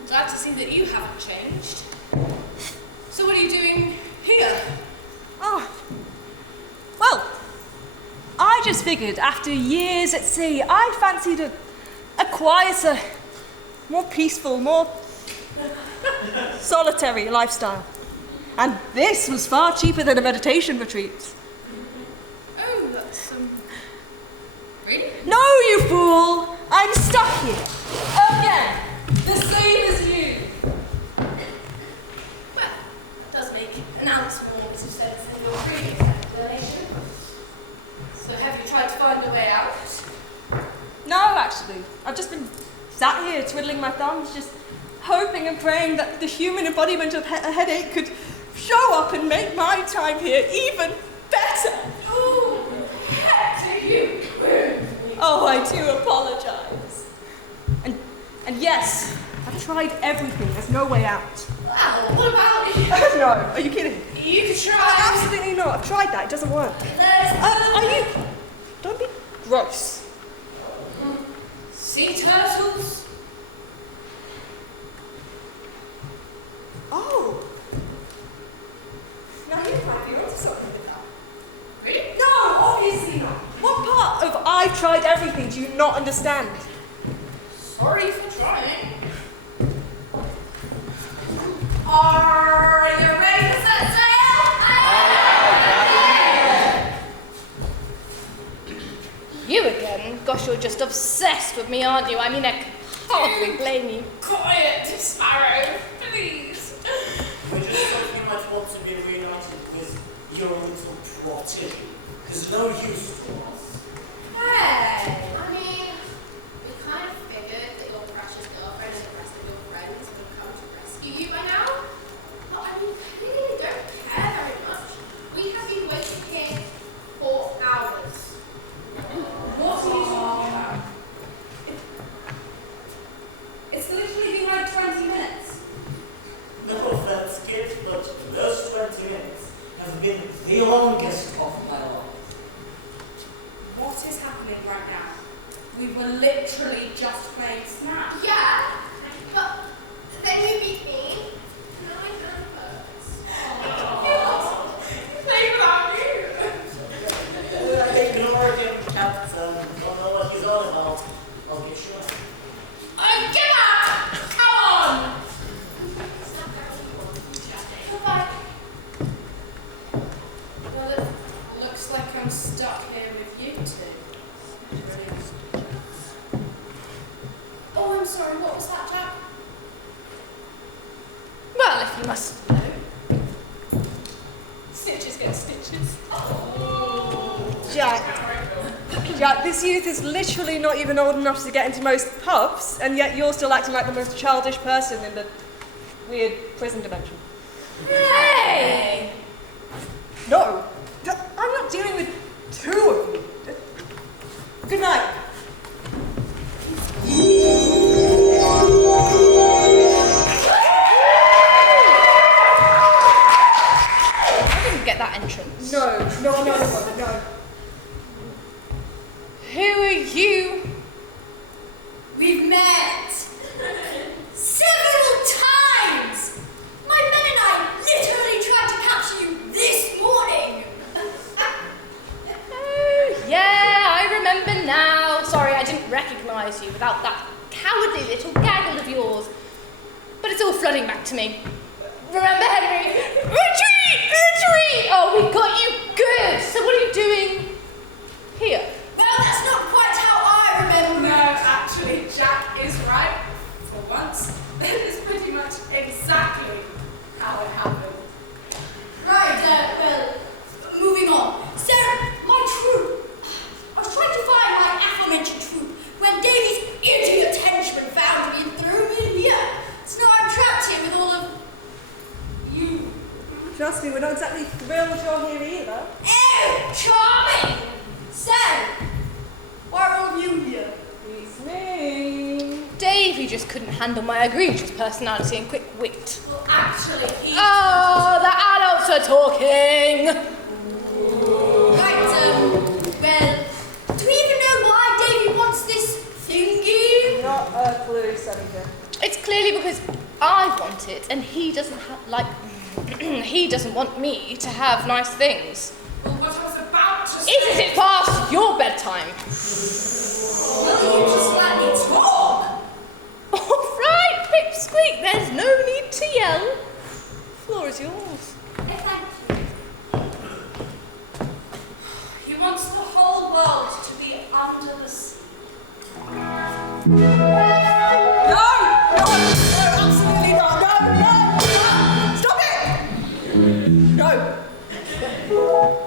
Glad to see that you haven't changed. So what are you doing here? Oh, well, I just figured after years at sea, I fancied a quieter, more peaceful, more solitary lifestyle. And this was far cheaper than a meditation retreat. Oh, that's, really? No, you fool! I'm stuck here. Again. The same as you. Well, that does make an ounce more sense than your previous explanation. So have you tried to find a way out? No, actually. I've just been sat here twiddling my thumbs, just hoping and praying that the human embodiment of a headache could show up and make my time here even better. Oh, Hector, you ruined me. Oh, I do apologise. And yes, I've tried everything. There's no way out. Wow, what about you? No, are you kidding? You could try. Absolutely not. I've tried that. It doesn't work. Are you? Don't be gross. Sea turtles? Oh. Now you might be onto something with that. Really? No, obviously not. What part of I've tried everything do you not understand? Sorry for trying. Are you ready to set sail? You again? Gosh, you're just obsessed with me, aren't you? I mean, I can hardly blame you. Quiet, Sparrow, please. We just don't much want to be reunited with your little twatty. There's no use to us. Hey, I mean, we kind of figured that your precious girlfriend and the rest of your friends would come to rescue you by now. But I mean, clearly they don't care very much. We have been waiting here for hours. What are you talking about? It's literally been like 20 minutes. No offense, kid, but those 20 minutes have been the longest of my life. What is happening right now? We were literally just playing Snap. Yeah, but then you beat me. Now I kind of hurts. Blame it on you. Ignore him, Captain. Don't know what he's all about. I'll get sure. Give up! Come on! Goodbye. Well, it looks like I'm stuck here with you two. Oh, I'm sorry, what was that, Jack? Well, if you must know. Stitches get stitches. Jack, this youth is literally not even old enough to get into most pubs, and yet you're still acting like the most childish person in the weird prison dimension. Hey! No, I'm not dealing with two of you. Good night. I didn't get that entrance. No. Who are you without that cowardly little gaggle of yours. But it's all flooding back to me. Remember, Henry? Retreat! Retreat! Oh, we got you good! So what are you doing here? Well, that's not quite how I remember. No, actually, Jack is right. For once, it is pretty much exactly how it happened. Right, well, moving on. So, my troop. I was trying to find my aforementioned troop when Davy's idiot henchman found me and threw me in here. So now I'm trapped here with all of you. Trust me, we're not exactly thrilled you're here either. Oh, charming! So, why are all of you here? It's me. Davy just couldn't handle my egregious personality and quick wit. Well, actually, Oh, the adults are talking! Right, well, do we even know why Davy wants this thingy? Not a clue, Senator. It's clearly because I want it, and he doesn't he doesn't want me to have nice things. Well, what I was about to say... Isn't it past your bedtime? Will you just let me talk? All right, Pipsqueak, there's no need to yell. The floor is yours. Thank you. He wants the whole world to be under the sea. No, absolutely not. No, stop it! No.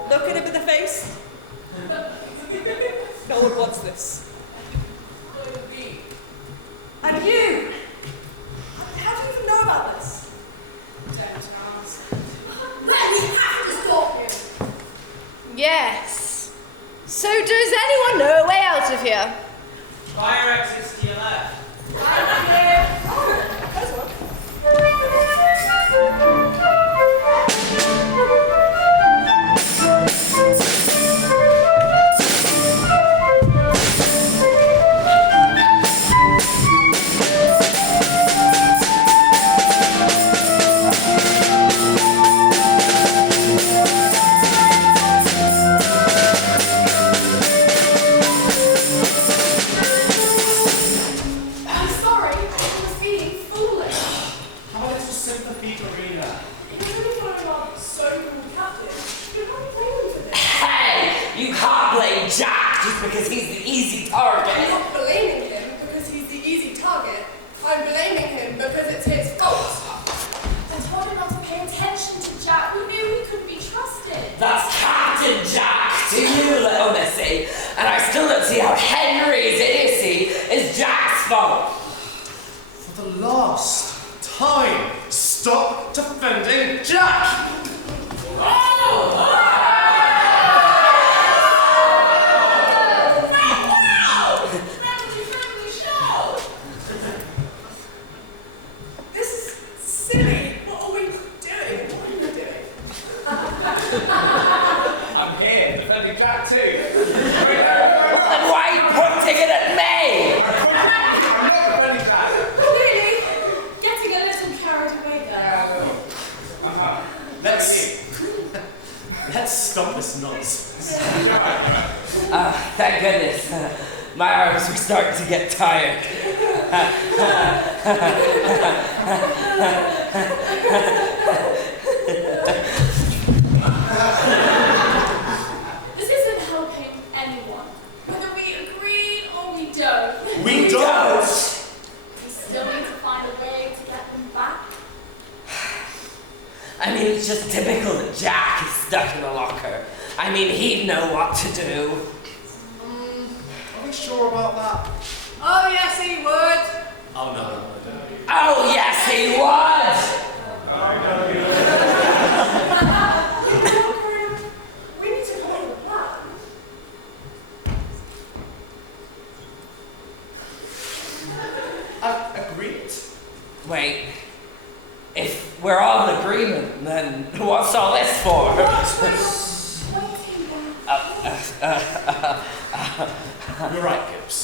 Look at him in the face. No one wants this. And you! How do you even know about this? Well, we have to stop him. Yes. So does anyone know a way out of here? Fire exits to your left. I'm sorry, I was being foolish. Have a little sympathy, Karina. You're really following our so-called captain. You're not blaming for this. Hey, you can't blame Jack just because he's the easy target. I'm not blaming him because he's the easy target. I'm blaming him because it's his fault. I told him not to pay attention to Jack. We knew he couldn't be trusted. That's Captain Jack to you, little missy. And I still don't see how Henry's idiocy is Jack's fault. For the last time, stop defending Jack! This is silly. What are we doing? What are you doing? I'm here, defending Jack too. Then why are you pointing it at me? I'm not defending Jack. Really? Getting a little carried away there. Let's stop this nonsense. Thank goodness. My arms were starting to get tired. This isn't helping anyone. Whether we agree or we don't. We don't! We still need to find a way to get them back. I mean, it's just typical that Jack is stuck in a locker. I mean, he'd know what to do. Are we sure about that? Oh, yes, he would. Oh, no. Oh, yes, he would! We need to come up with a plan. Agreed. Wait. If we're all in agreement, then what's all this for? You're right, Gibbs.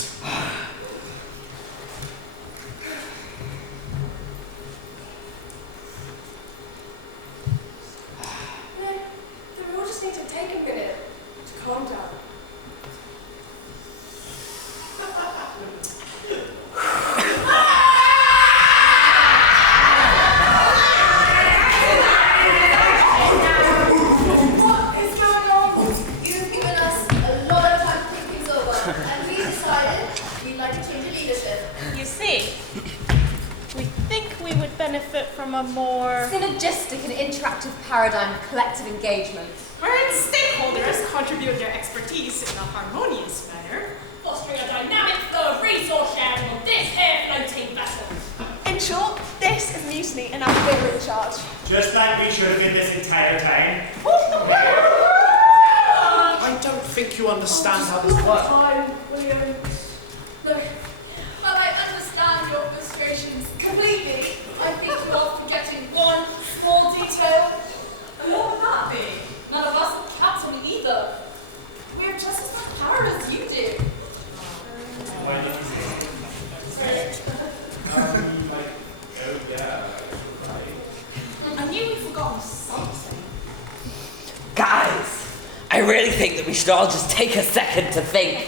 We all just need to take a minute to calm down. Synergistic and interactive paradigm of collective engagement. Wherein stakeholders contribute their expertise in a harmonious manner, Fostering a dynamic flow of resource sharing on this here floating vessel. In short, this is mutiny and we're in charge. Just like we should have been this entire time. I don't think you understand how this works. Look, but I understand your frustrations completely. I think you are forgetting one small detail. And what would that be? None of us are captain either. We're just as much power as you do. I knew we'd forgotten something. Guys, I really think that we should all just take a second to think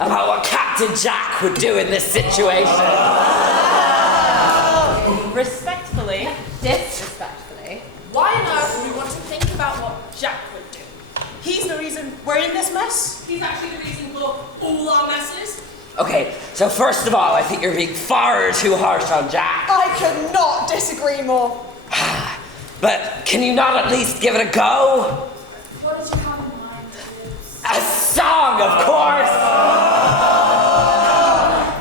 about what Captain Jack would do in this situation. Respectfully, disrespectfully. Why on earth do we want to think about what Jack would do? He's the reason we're in this mess. He's actually the reason for all our messes. Okay, so first of all, I think you're being far too harsh on Jack. I could not disagree more. But can you not at least give it a go? What did you have in mind? A song, of course!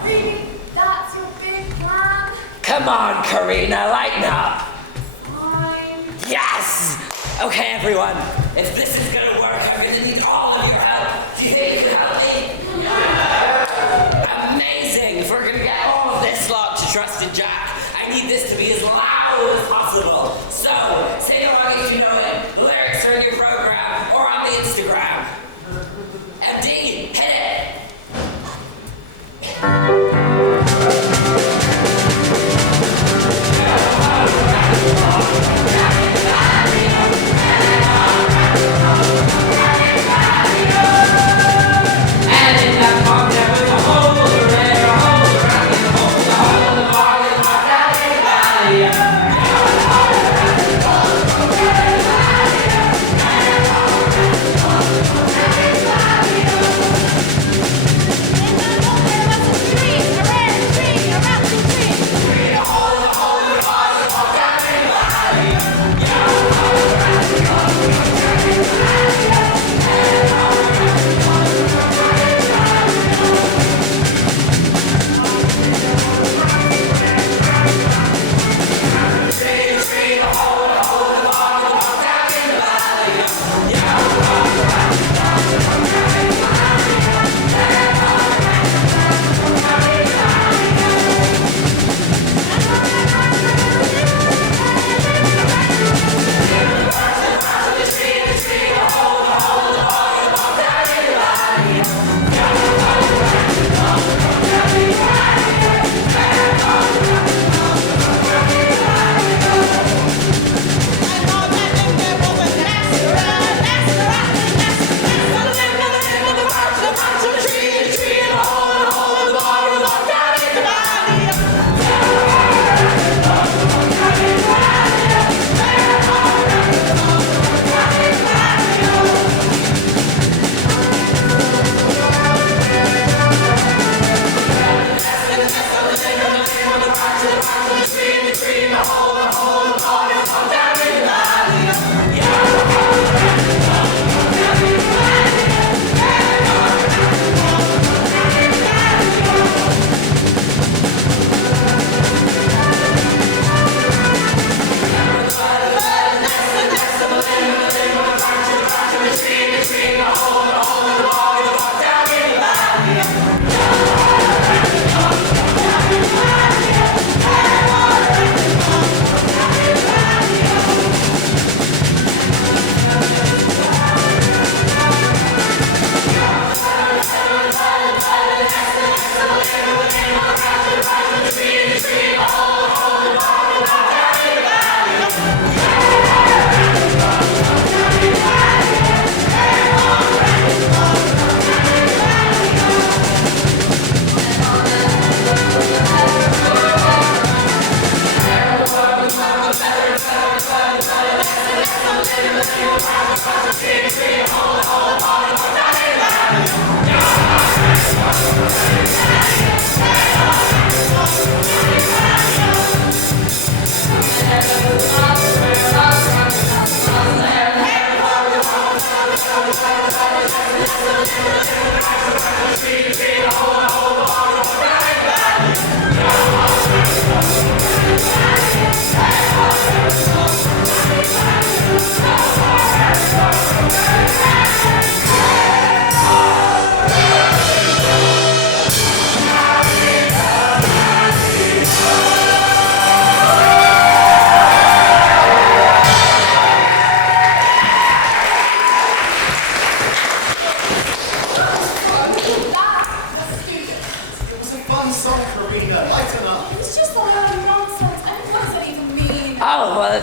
Really? That's your big plan? Come on, Karina, lighten up. Fine. Yes! Okay, everyone, if this is gonna work, I'm gonna need all of your help. Do you think you can help me? Yeah. Amazing! If we're gonna get all of this lot to trust in Jack, I need this to be as loud as possible. So, sing along if you know it. The lyrics are in your program or on the Instagram. MD, hit it! Thank you.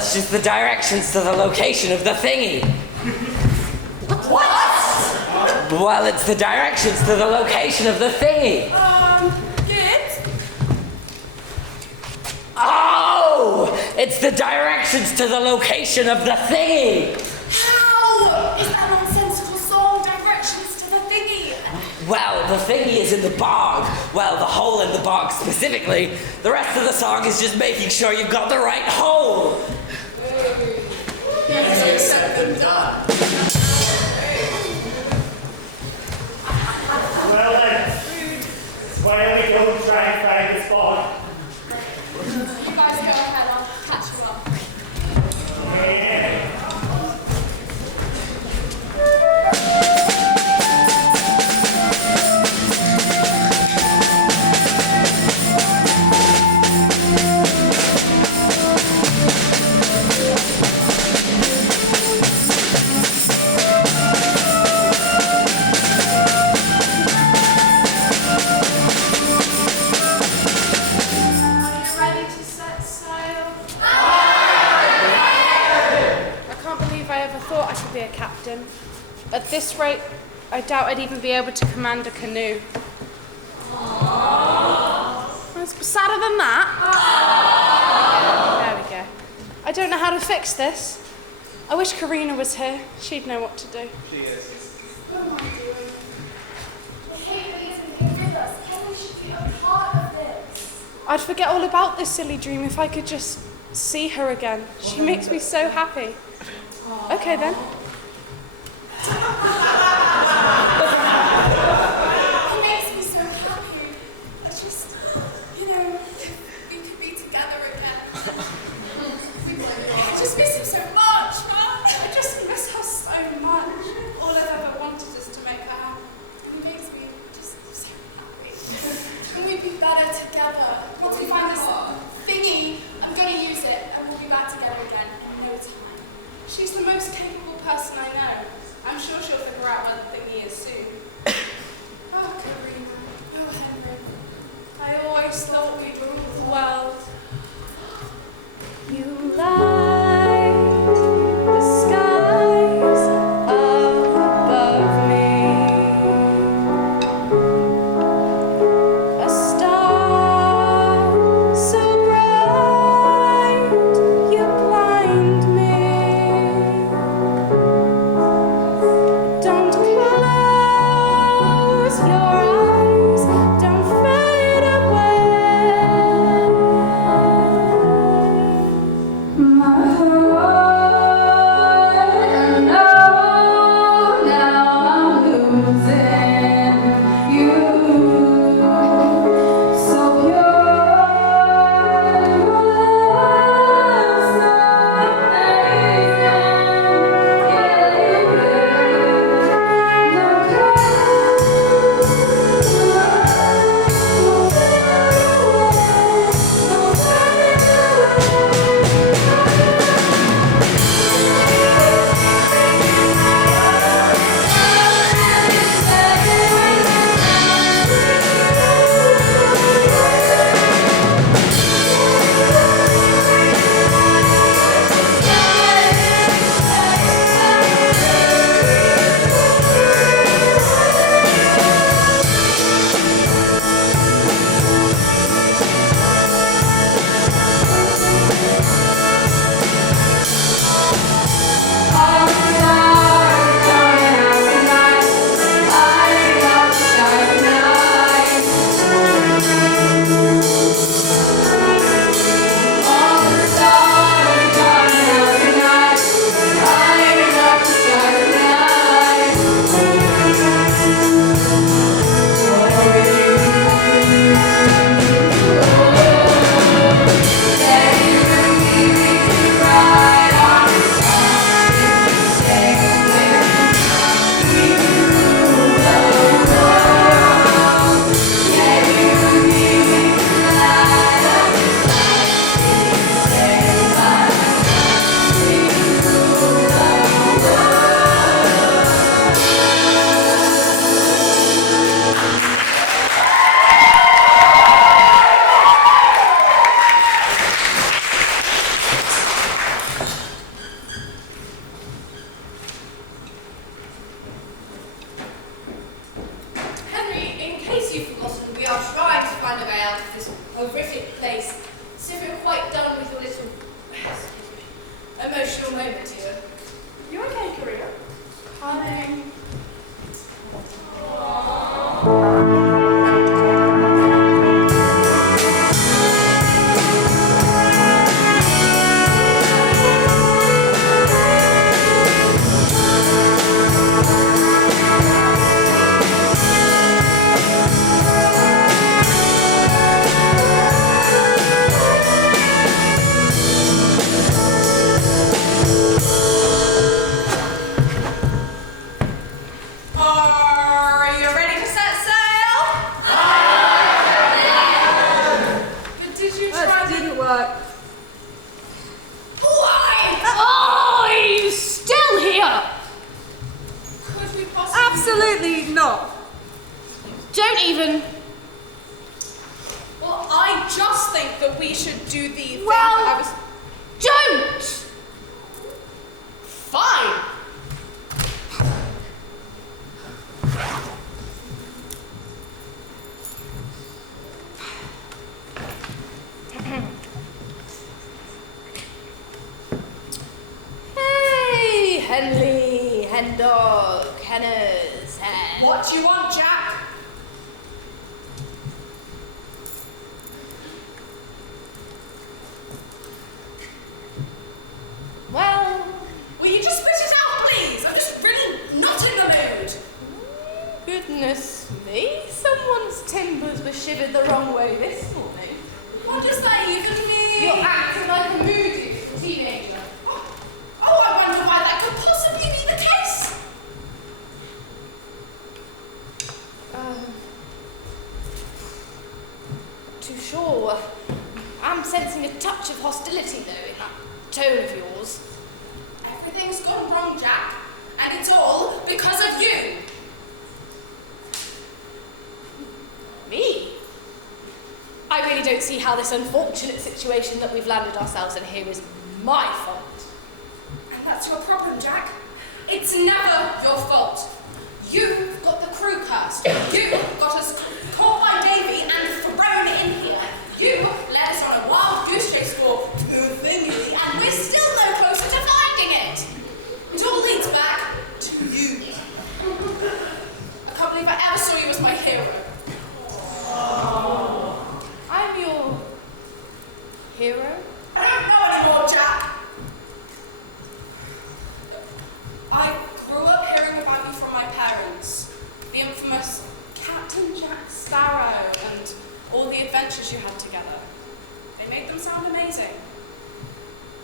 it's just the directions to the location of the thingy. What? Well, it's the directions to the location of the thingy. Good. Oh! It's the directions to the location of the thingy. How? Is that nonsensical song, Directions to the Thingy? Well, the thingy is in the bog. Well, the hole in the bog specifically. The rest of the song is just making sure you've got the right hole. Easier said than done. Well then, why don't we go and try and find this bog? You guys go ahead, I'll catch you up. Yeah. Be a captain. At this rate, I doubt I'd even be able to command a canoe. It's sadder than that. There we go. I don't know how to fix this. I wish Karina was here. She'd know what to do. She is. What am I doing? Kate isn't here with us. Henry should be a part of this. I'd forget all about this silly dream if I could just see her again. She makes me so happy. Okay then. He makes me so happy. I just, we could be together again. I just miss him so much. I just miss her so much. All I've ever wanted is to make her happy. He makes me just so happy. And we'd be better together. Once we find this thingy, I'm going to use it and we'll be back together again in no time. She's the most capable person I know. I'm sure she'll figure out where the thingy is soon. Oh, Karina. Oh, Henry. I always thought we'd rule the world. You light the skies above me. A star so bright you blind me. Don't close your eyes, don't fade away. My heart, I know now I'm losing you. So pure, your love's amazing. crucial moment here. You okay, Korea? Coming. Are you ready to set sail? Did you try That didn't work. Why? Oh, are you still here? Could we possibly... Absolutely not. Don't even. Well, I just think that we should do the thing Well, that I was... Don't! Fine. Hey, Henley, hen dog, henners, hen. What do you want, Jack? Well, Will you just spit it out, please? I'm just really not in the mood. goodness me, someone's timbers were shivered the wrong way this morning. What does that even mean? You're acting like a moody teenager. Oh, I wonder why that could possibly be the case. Too sure. I'm sensing a touch of hostility, though, in that tone of yours. Everything's gone wrong, Jack. And it's all because of you. Me? I really don't see how this unfortunate situation that we've landed ourselves in here is my fault. And that's your problem, Jack. It's never your fault. You got the crew cursed. You got us caught by Davy and thrown in here. You led us on a wild goose chase for thingy, and we're still no closer to finding it. It all leads back to you. I can't believe I ever saw you as my hero. I'm your hero? I don't know anymore, Jack. I grew up hearing about you from my parents. The infamous Captain Jack Sparrow and all the adventures you had together. They made them sound amazing.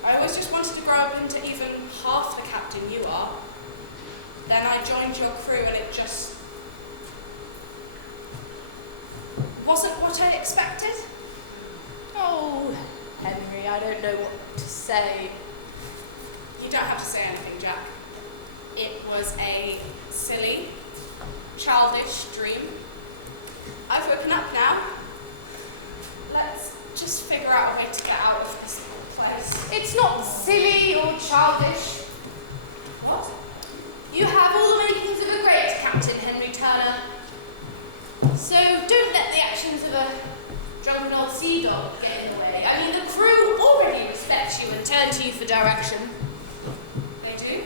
I always just wanted to grow up into even half the captain you are. Then I joined your crew and it just wasn't what I expected. Oh, Henry, I don't know what to say. You don't have to say anything, Jack. It was a silly, childish dream. I've woken up now. Let's just figure out a way to get out of this place. It's not silly or childish. What? You have all the makings of a great captain, Henry Turner. So don't let the actions of a drunken old sea dog get in the way. I mean, the crew already respect you and turn to you for direction. They do?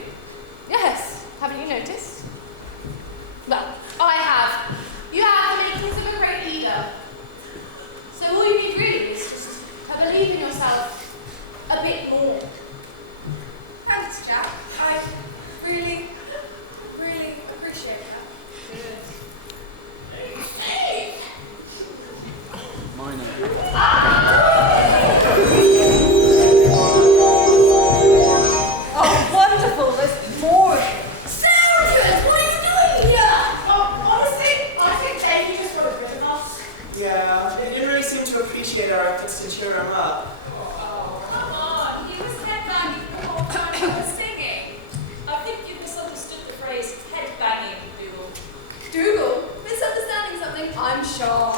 Yes, haven't you noticed? Well, I have. You have the makings of a great leader. So all you need really is just to believe in yourself a bit more. Thanks, Jack. I really, really appreciate that. Good. Oh, wonderful. There's more of it. Soldiers, what are you doing here? Oh, honestly, I think Davy just got a good enough. Yeah, they didn't really seem to appreciate our efforts to cheer him up. Come on, he was headbanging the whole time I was singing. I think you misunderstood the phrase headbanging, Dougal. Dougal? Misunderstanding something, I'm sure.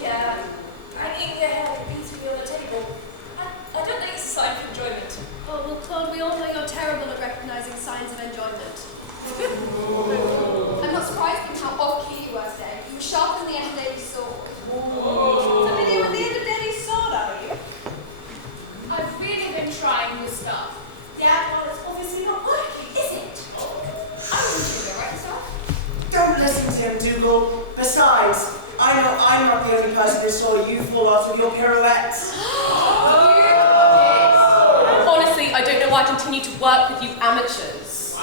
Yeah, banging your head and beating on the table. I don't think it's a sign of enjoyment. Oh, well, Claude, we all know you're terrible at recognising signs of enjoyment. I'm not surprised given how off-key you were today. You were sharp in the end of Davy's sword. Familiar with the end of Daddy's sword, are you? I've really been trying this stuff. Yeah, well, it's obviously not working, is it? I'm just going to write this off. Don't listen to him, Dougal. Besides, I know I'm not the only person who saw you fall off of your pirouettes. Honestly, I don't know why I continue to work with you amateurs.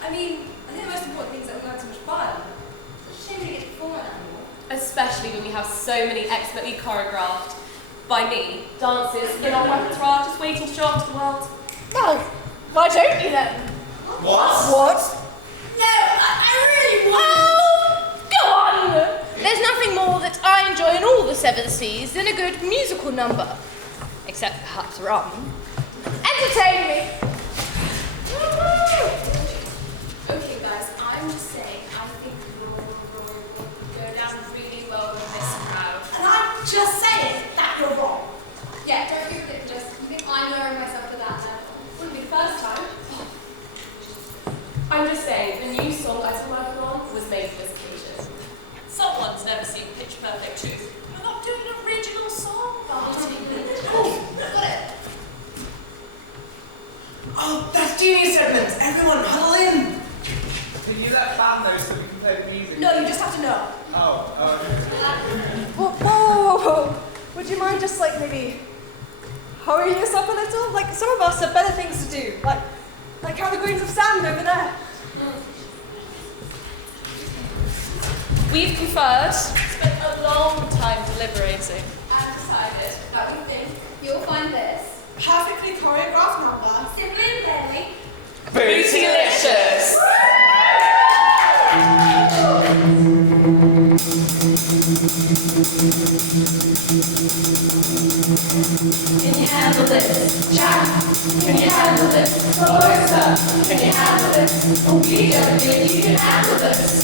I mean, I think the most important thing is that we had so much fun. It's such a shame we don't get to perform like that anymore. Especially when we have so many expertly choreographed, by me, dances in our repertoire just waiting to show up to the world. Well, why don't you then? What? No, I really want Oh, go on! There's nothing more that I enjoy in all the seven seas than a good musical number. Except perhaps rum. Entertain me! Okay, guys, I'm just saying, I think Rory will go down really well with this crowd. And I'm just saying that you're wrong. Yeah, don't be ridiculous. You think I'm lowering myself to that level? Wouldn't be the first time. I'm just saying, the new song I've been working on was made for this occasion. Someone's never seen Pitch Perfect 2. We're not doing an original song, Barty. Oh, got it. Oh, that's genius, Edmund! Everyone, huddle in! Can you let Fan know so we can play the music? No, you just have to know. Whoa. Would you mind just like maybe hurrying us up a little? Like some of us have better things to do. Like how the grains of sand over there. We've conferred, spent a long time deliberating. And decided that we think you'll find this Perfectly choreographed number. simply and plainly Bootylicious! Can you handle this? Jack, can you handle this? Roberta, can you handle this? Oh, Peter, think you can handle this?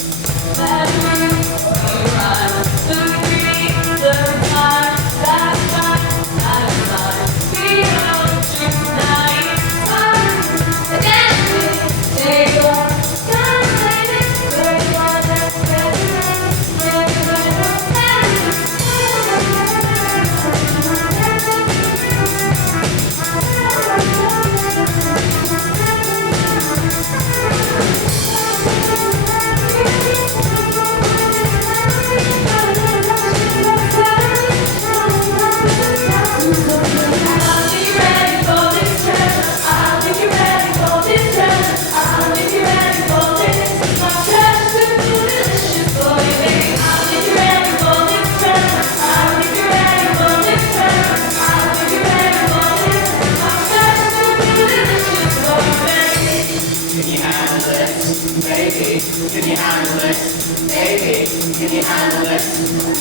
Can you handle this? Baby, can you handle this?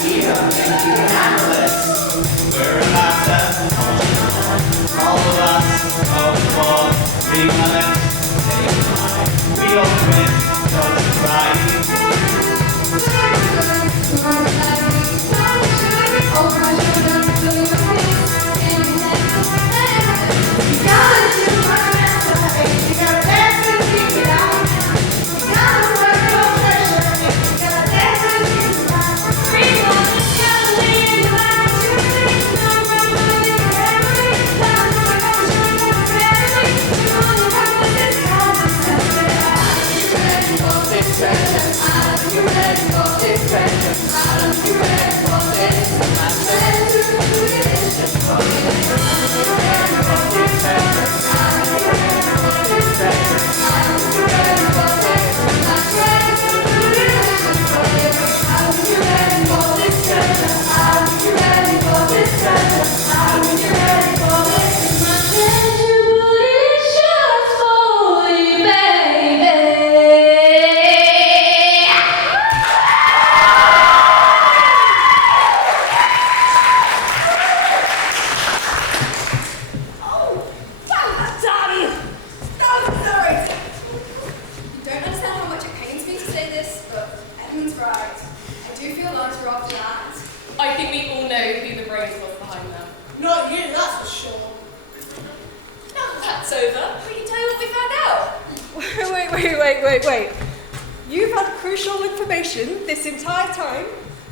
We don't think you can handle this. We're about to all of us overboard. We got it. Take a mind. We don't quit. Don't cry. I think we all know who the brains was behind them. Not you, that's for sure. Now that's over, we can tell you what we found out. Wait. You've had crucial information this entire time,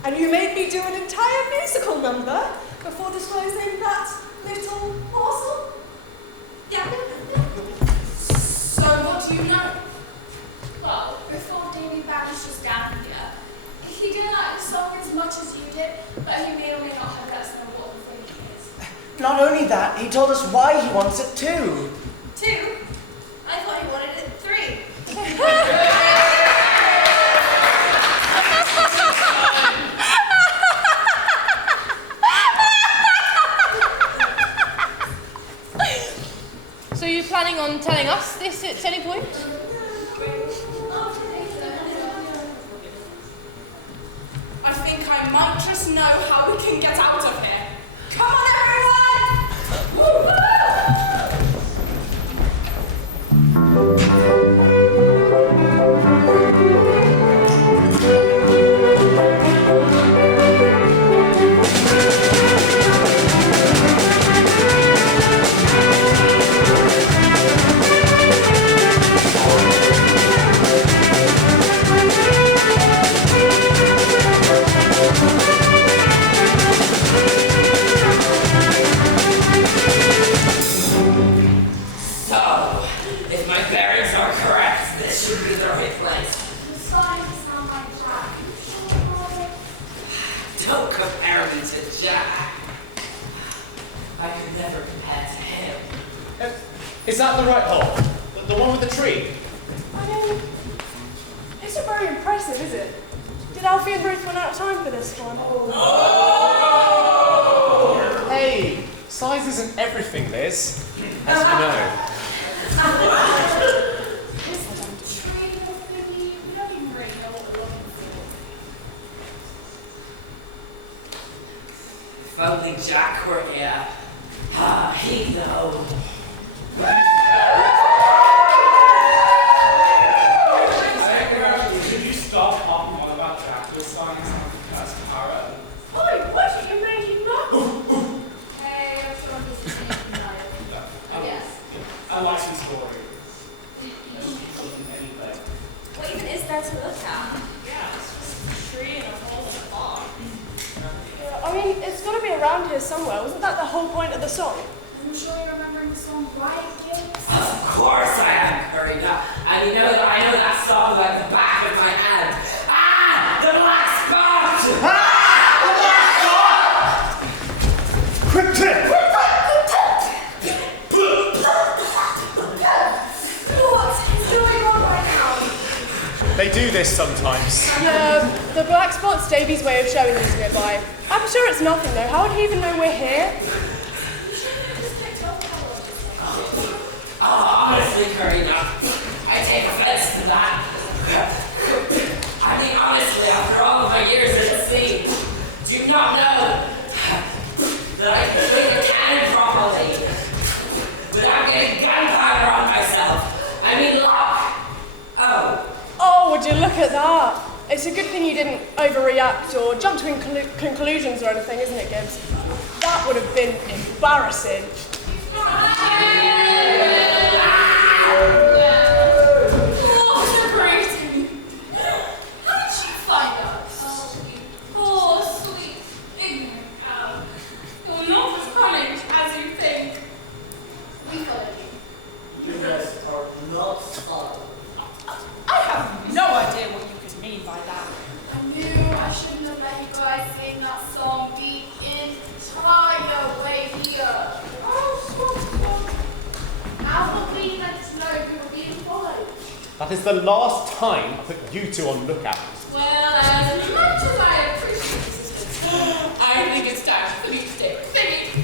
and you made me do an entire musical number before disclosing that little morsel? not only that, he told us why he wants it too. 2? I thought he wanted it 3. So you're planning on telling us this at any point? I think I might just know how we can get out of here. Come on, everyone! So, if my bearings are correct, this should be the right place. The sign is not my Jack. Don't compare me to Jack. I could never compare to him. Is that the right hole? The one with the tree? I mean, isn't very impressive, is it? Did Alfie and Ruth run out of time for this one? Hey, size isn't everything, Liz. As you know. If only Jack were here. Ah, he'd know. Could you stop on one about Dracula's signs and cast power? Oi, what did you mean you know? Hey, I'm sure this is Yes. I like some story. Let's keep looking anyway. What even is there to look at? Yeah, it's just a tree and a hole in a barn. I mean, it's got to be around here somewhere. Wasn't that the whole point of the song? I'm sure you're remembering the song right, kids. Of course I am, Karina. And you know that I know that song like the back of my hand. Ah! The black spot! Quick tip! What is going on right now? They do this sometimes. Yeah, the black spot's Davy's way of showing who's nearby. I'm sure it's nothing though. How would he even know we're here? Honestly, Karina, I take offense to that. I mean, honestly, after all of my years at the scene, do you not know that I can swing a cannon properly without getting gunpowder on myself? I mean, look! Oh. Oh, would you look at that? It's a good thing you didn't overreact or jump to conclusions or anything, isn't it, Gibbs? That would have been embarrassing. Oh, so great. How did she find us? Oh, sweet, ignorant cow. You're not as cunning as you think. We followed you. You guys are not fun. I have no idea what you could mean by that. I knew I shouldn't have let you guys sing that song the entire way here. Oh, stop. How will we let us know we were being followed? That is the last time I put you two on lookout. Well, as much as I appreciate the assistance, I think it's time for me to take a thingy.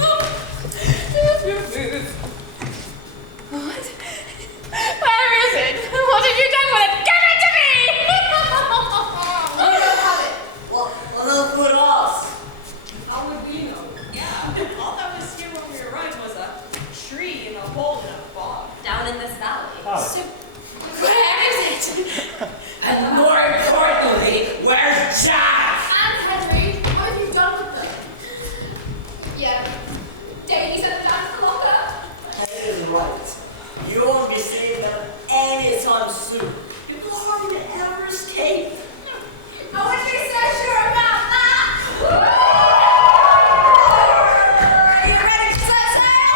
What? Where is it? What have you done with it? Give it to me! We don't have it. Well, look with us. How would we know? Yeah, all that was here when we arrived was a tree and a hole in a barn. Down in this valley. So, where is it? And more importantly, where's Jack? And Henry, what have you done with them? Yeah. Davy sent them down to the locker. That is right. You won't be seeing them anytime soon. You will hardly ever escape. I want you to be so sure about that. Are you ready to set sail?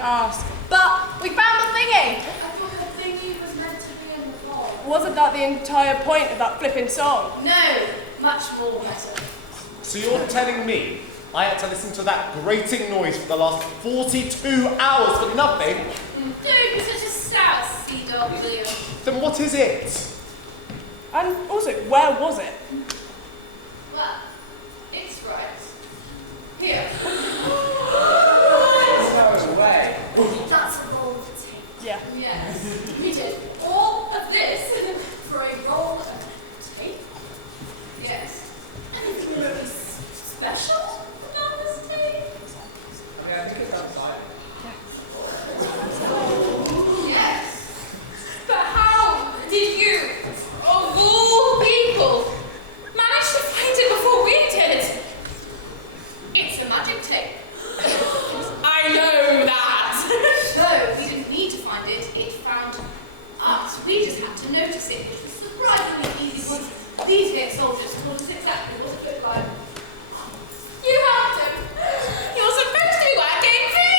don't ask. But we found the thingy! I thought the thingy was meant to be in the ball. Wasn't that the entire point of that flipping song? No, much more better. So you're telling me I had to listen to that grating noise for the last 42 hours for nothing? Don't be such a stout CW. Then what is it? And also, where was it? Well, it's right here. That's a roll of tape. Yeah. Yes. We did all of this for a roll of tape. Yes. Anything really special about this tape? I think it's outside. Yes. But how did you, of all people, manage to find it before we did? It's a magic tape. I know that. So, we didn't need to find it, it found us. We just had to notice it, which was surprisingly easy once these here soldiers told us exactly what it looked like. You helped him. You're supposed to be working me.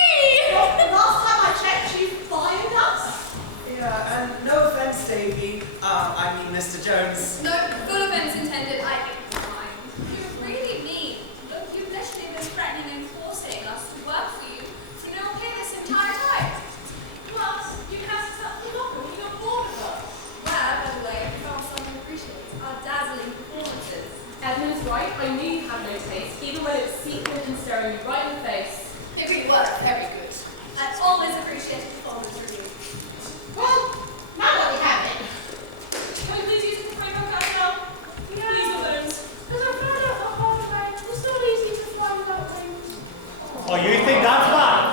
Last time I checked, you fired us. Yeah, and no offense, Davey. I mean, Mr. Jones. No, full offense intended, I think it's fine. You're really mean. Look, you've literally been threatening and forcing us to work for you for no pay this entire time. Plus, you cast us up the locker when you got bored of us. Where, by the way, we found someone who appreciates our dazzling performances. Edmund's right, I knew you had no taste, even when it's secret and staring you right in the face. It really was very good. I always appreciate performance review. Well, now that we have it. Can we please use it for my podcast now? Yeah. Please, no bones. Because I found out the hard way. It's not easy to find without wings. Oh, you think that's bad?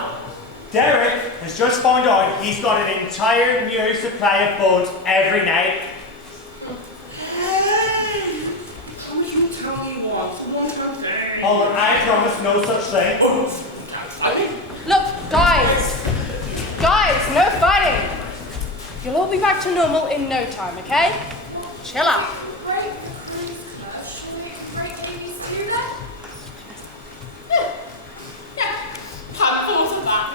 Derek has just found out he's got an entire new supply of bones every night. Hey! How much you tell me once? One time thing. Hold on, I promise no such thing. Look, guys, no fighting. You'll all be back to normal in no time, okay? Chill out. Break Christmas. Should we break babies do that? Yeah, hadn't thought of that.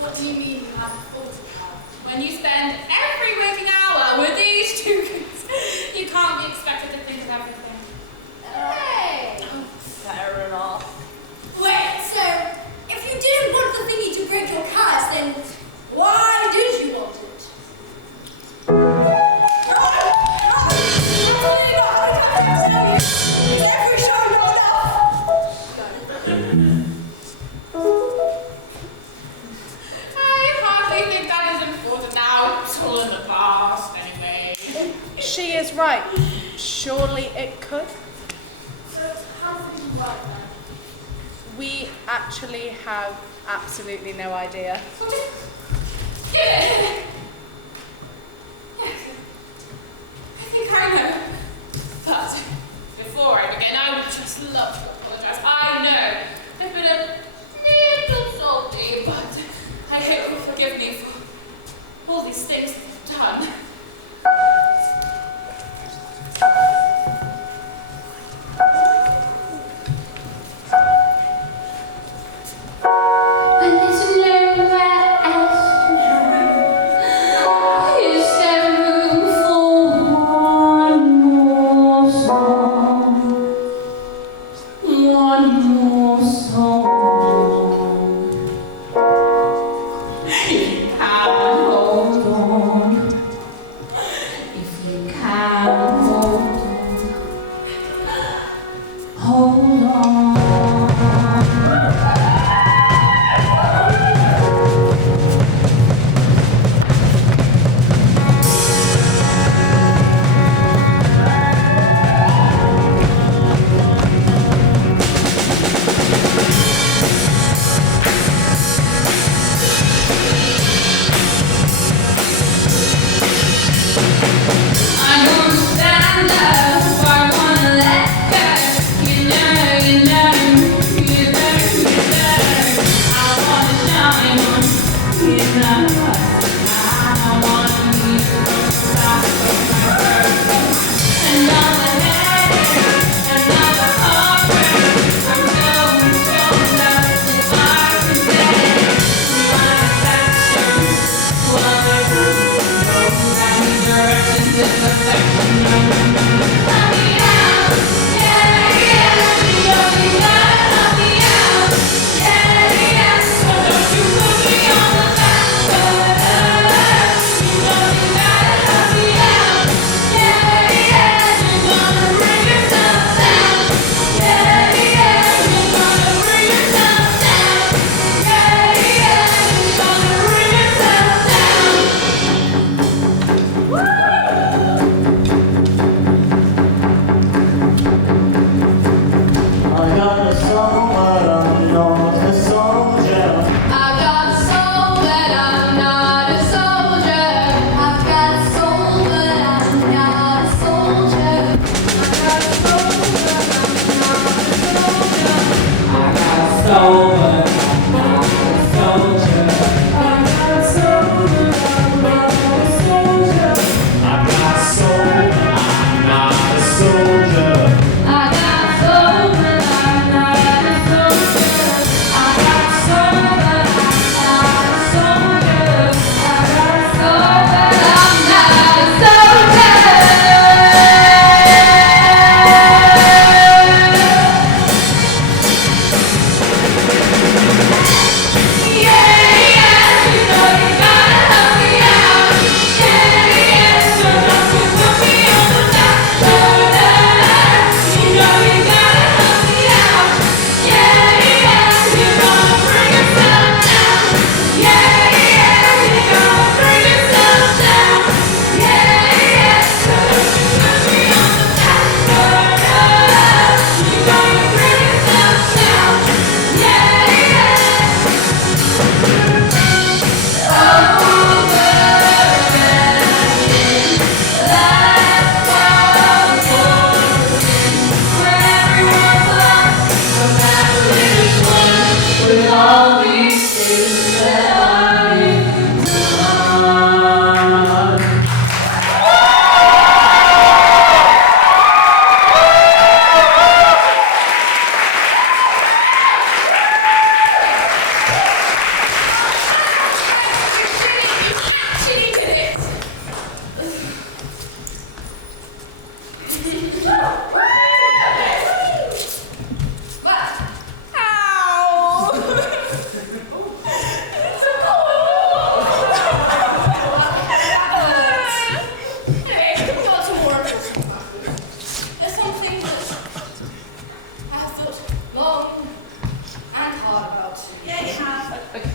What do you mean you haven't thought of that? When you spend every waking hour with these two kids, you can't be expected to think of everything. Hey! Fair enough. Wait, so if you didn't want the thingy to break your curse, then why did you want it? I hardly think that is important now. It's all in the past, anyway. She is right. Surely it could. So, how did you work then? We actually have absolutely no idea. Yeah. I think I know. But before I begin, I would just love to apologize. I know I've been a little salty, but I hope you'll forgive me for all these things I've done. When there's nowhere else to run, is there room for one more song? One more song. If you can hold on, If you can hold on. I wanna stand up, I wanna let go. You know, you know, you know. I wanna shine on you know. I wanna be the side of my birthday. Another headache, another heartbreak. I'm so love if I can say.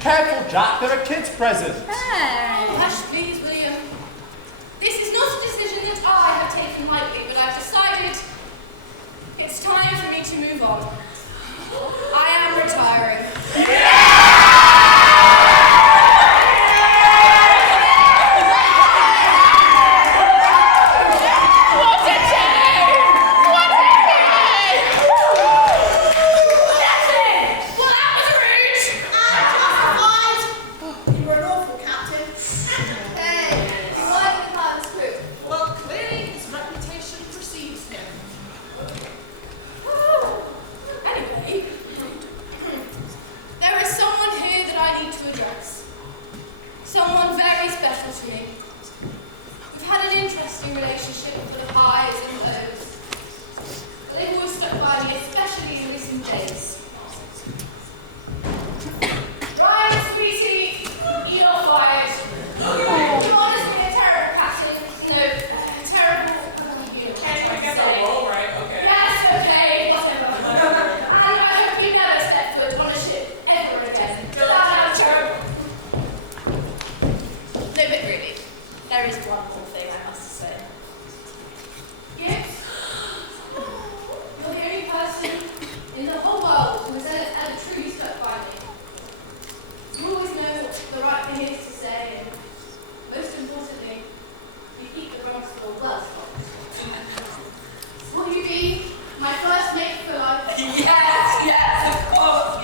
Careful, Jack, there are kids present. Hey! Oh, hush, please, William. This is not a decision that I have taken lightly, but I've decided it's time for me to move on. I am retiring. Someone very special to me. We've had an interesting relationship with the highs and lows. But they've always stuck by me, especially in recent days. Ryan, sweetie, you're fired. You honestly a terrible pattern. No, terrible. Can't get the role right, okay. Yes, okay, whatever. And I hope you never step foot on a ship ever again. That's terrible. No, but really, there is one more thing I must say. Yes, you're the only person in the whole world who has ever truly stuck by me. You always know what the right thing is to say, and most importantly, you keep the wrong school well stocked. Will you be my first mate for life? Yes, of course.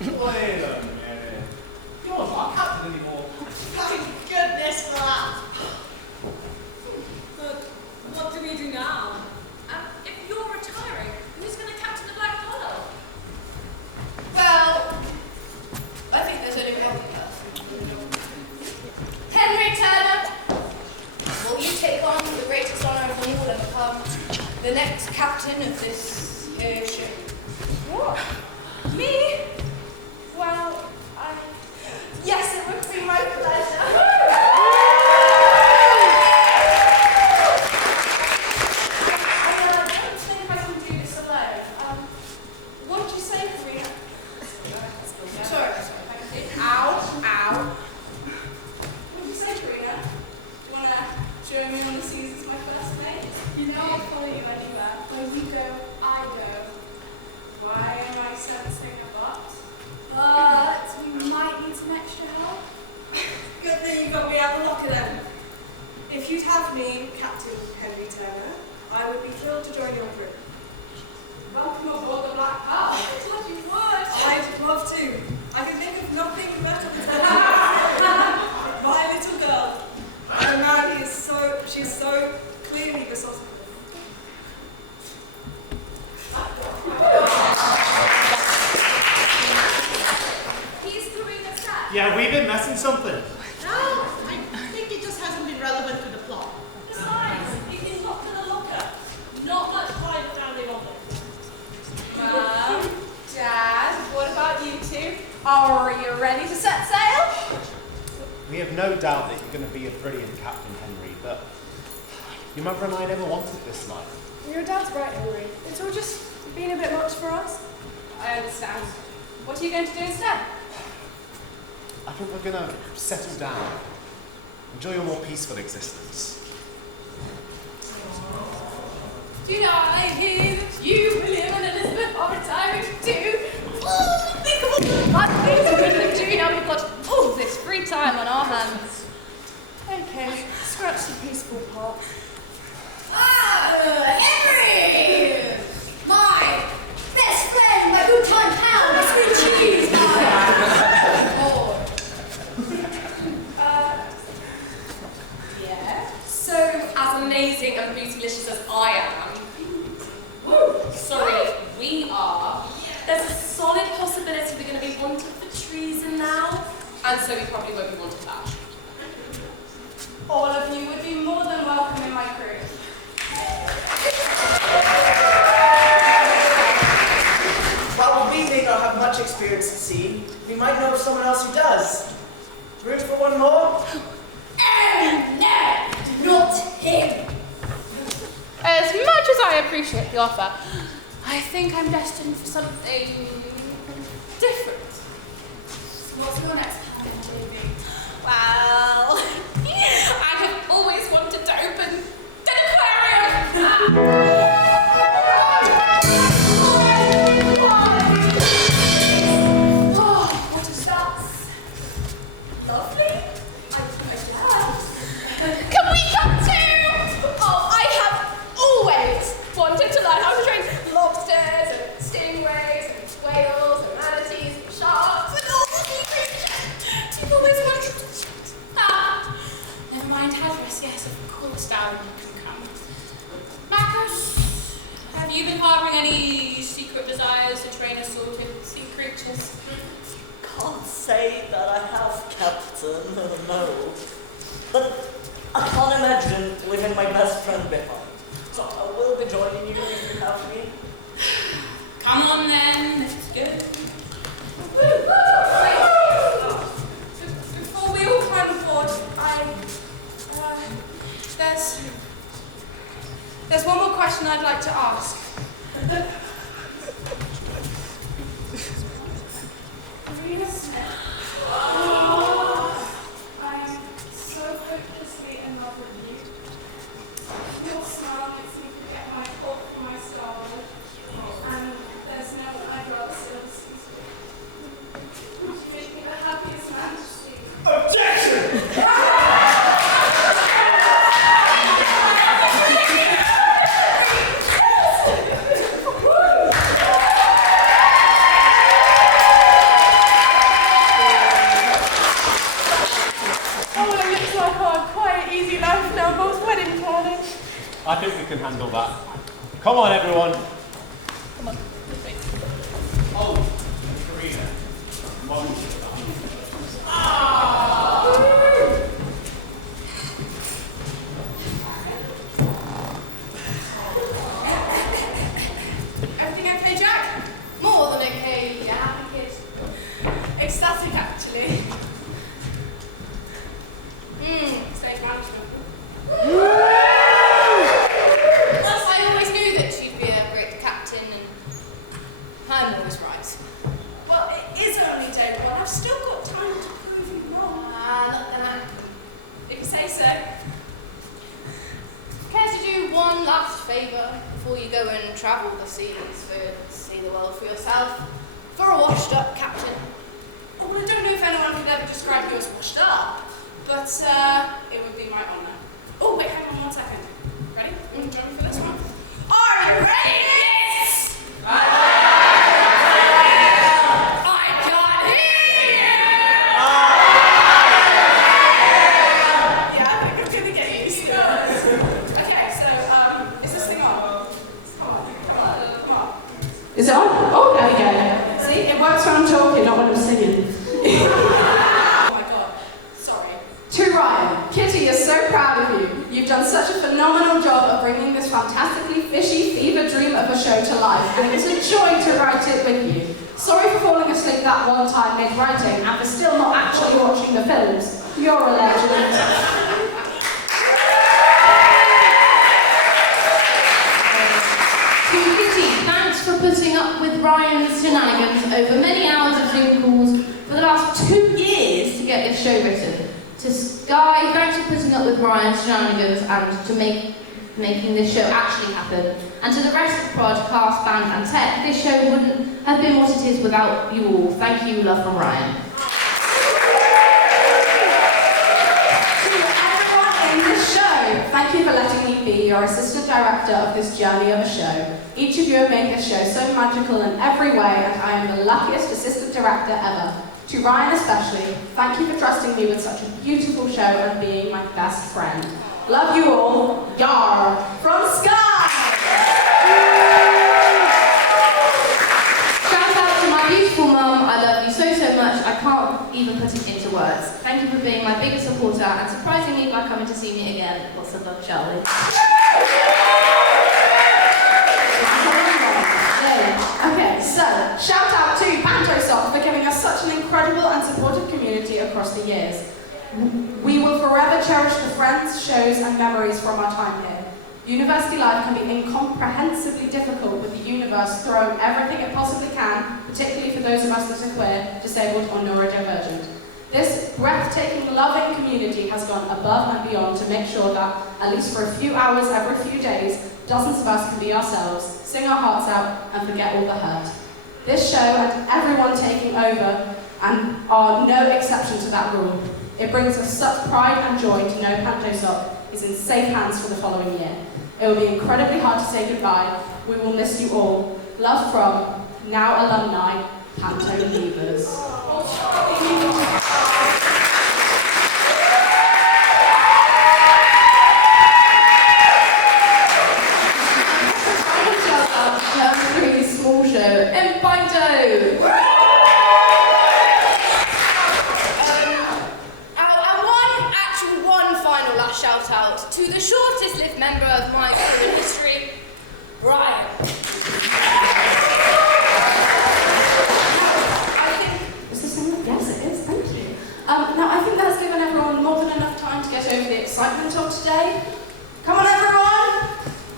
Wait a minute. You're not captain anymore. Thank goodness this for that. But what do we do now? If you're retiring, who's going to captain the Black Pearl? Well, I think there's only one person. Henry Turner, will you take on the greatest honour of all and become the next captain of this here ship? What? Me? Well, yes, it would be my pleasure. I don't think I can do this alone. What did you say, Karina? Sorry. Ow. What did you say, Karina? Do you want to show me on the seas as my first mate? You know I'll follow you anywhere. Where you go, I go. Why am I sensing a but? But we might need some extra help. Good thing you got me out of the locker then. If you'd have me, Captain Henry Turner, I would be thrilled to join your crew. Welcome aboard the Black Pearl. What you would! I'd love to. I can think of nothing better than telling my little girl. And now she's so clearly besotted. He's Karina's dad. Yeah, we've been messing something. No, I think it just hasn't been relevant to the plot. Besides, he's been locked in a locker. Not much private family on it. Mum, Dad, what about you two? Are you ready to set sail? We have no doubt that you're going to be a brilliant captain, Henry, but your mother and I never wanted this life. Your dad's right, Henry. It's all just been a bit much for us. I understand. What are you going to do instead? I think we're going to settle down, enjoy a more peaceful existence. Do you know, I hear that you, William, and Elizabeth are retiring too. Oh, think of all the fun things we can do now we've got all this free time on our hands. Okay, scratch the peaceful part. Henry! My best friend, my good time pal, my sweet cheese, Yeah? So, as amazing and beauty-licious as I am, we are, there's a solid possibility we're going to be wanted for treason now, and so we probably won't be wanted back. All of you would be more than welcome in my crew. While we may not have much experience at sea, we might know of someone else who does. Room for one more? No, not him. As much as I appreciate the offer, I think I'm destined for something different. What's your next plan, baby? Well, I have always wanted to open an aquarium! Oh, what is that? Lovely. Can we come too? Oh, I have always wanted to learn how to train lobsters and stingrays and whales and manatees and sharks and all the sea creatures. You've always wanted to. Never mind Hadris, yes, of course, darling, you can come. Marcus, have you been harboring any secret desires to train assorted sea creatures? Can't say that I have, Captain, no. But I can't imagine leaving my best friend behind. So I will be joining you if you have me. Come on then, let's go. Before we all climb aboard, there's one more question I'd like to ask. Karina Smith. I'm so hopelessly in love with you. Your smile makes me forget my fault for my starboard. And there's no one I'd rather still I think we can handle that. Come on, everyone. Come on. Oh, Karina. Everything okay, Jack? More than okay, you happy kid. Ecstatic, actually. Stage management. Well, I always knew that you'd be a great captain, and I'm always right. Well, it is only day one. I've still got time to prove you wrong. Not gonna. If you say so. Care to do one last favour before you go and travel the seas see the world for yourself? For a washed-up captain. Oh, well, I don't know if anyone could ever describe you as washed up, but it would be my honour. Oh, wait, hang on 1 second. Ready? You want to join me for this one? Are you ready, kids? I can't hear you! Yeah, I think I'm gonna get used to it. Okay, so, is this thing on? Come on. Is it on? Oh, there we go. See, it works when I'm talking, not when I'm singing. Oh my god, sorry. To Ryan, Kitty is so proud of you. You've done such a phenomenal job of bringing this fantastically fishy fever dream of a show to life, and it's a joy to write it with you. Sorry for falling asleep that one time mid-writing and for still not actually watching the films. You're a legend. To Kitty, thanks for putting up with Ryan's shenanigans over many hours of Zoom calls for the last 2 years to get this show written. To Sky, thanks for putting up with Ryan's shenanigans and to making this show actually happen. And to the rest of the prod, cast, band and tech, this show wouldn't have been what it is without you all. Thank you, love from Ryan. In this show, thank you for letting me be your assistant director of this journey of a show. Each of you have made this show so magical in every way, and I am the luckiest assistant director ever. To Ryan especially, thank you for trusting me with such a beautiful show and being my best friend. Love you all, Yar, from Sky! Shout out to my beautiful mum, I love you so, so much, I can't even put it into words. Thank you for being my biggest supporter and surprising me by coming to see me again. Lots of love, Charlie. Okay, so shout out to Pantosoft for giving us such an incredible and supportive community across the years. We will forever cherish the friends, shows and memories from our time here. University life can be incomprehensibly difficult with the universe throwing everything it possibly can, particularly for those of us that are queer, disabled or neurodivergent. This breathtaking, loving community has gone above and beyond to make sure that, at least for a few hours every few days, dozens of us can be ourselves, sing our hearts out, and forget all the hurt. This show and everyone taking over and are no exception to that rule. It brings us such pride and joy to know Pantosoft is in safe hands for the following year. It will be incredibly hard to say goodbye. We will miss you all. Love from, now alumni, Panto Leavers. Small show in Panto. One final last shout out to the shortest lived member of my crew in history, Brian. Is this on? Yes, it is. Thank you. Now, I think that's given everyone more than enough time to get over the excitement of today. Come on, everyone.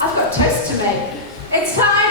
I've got a toast to make. It's time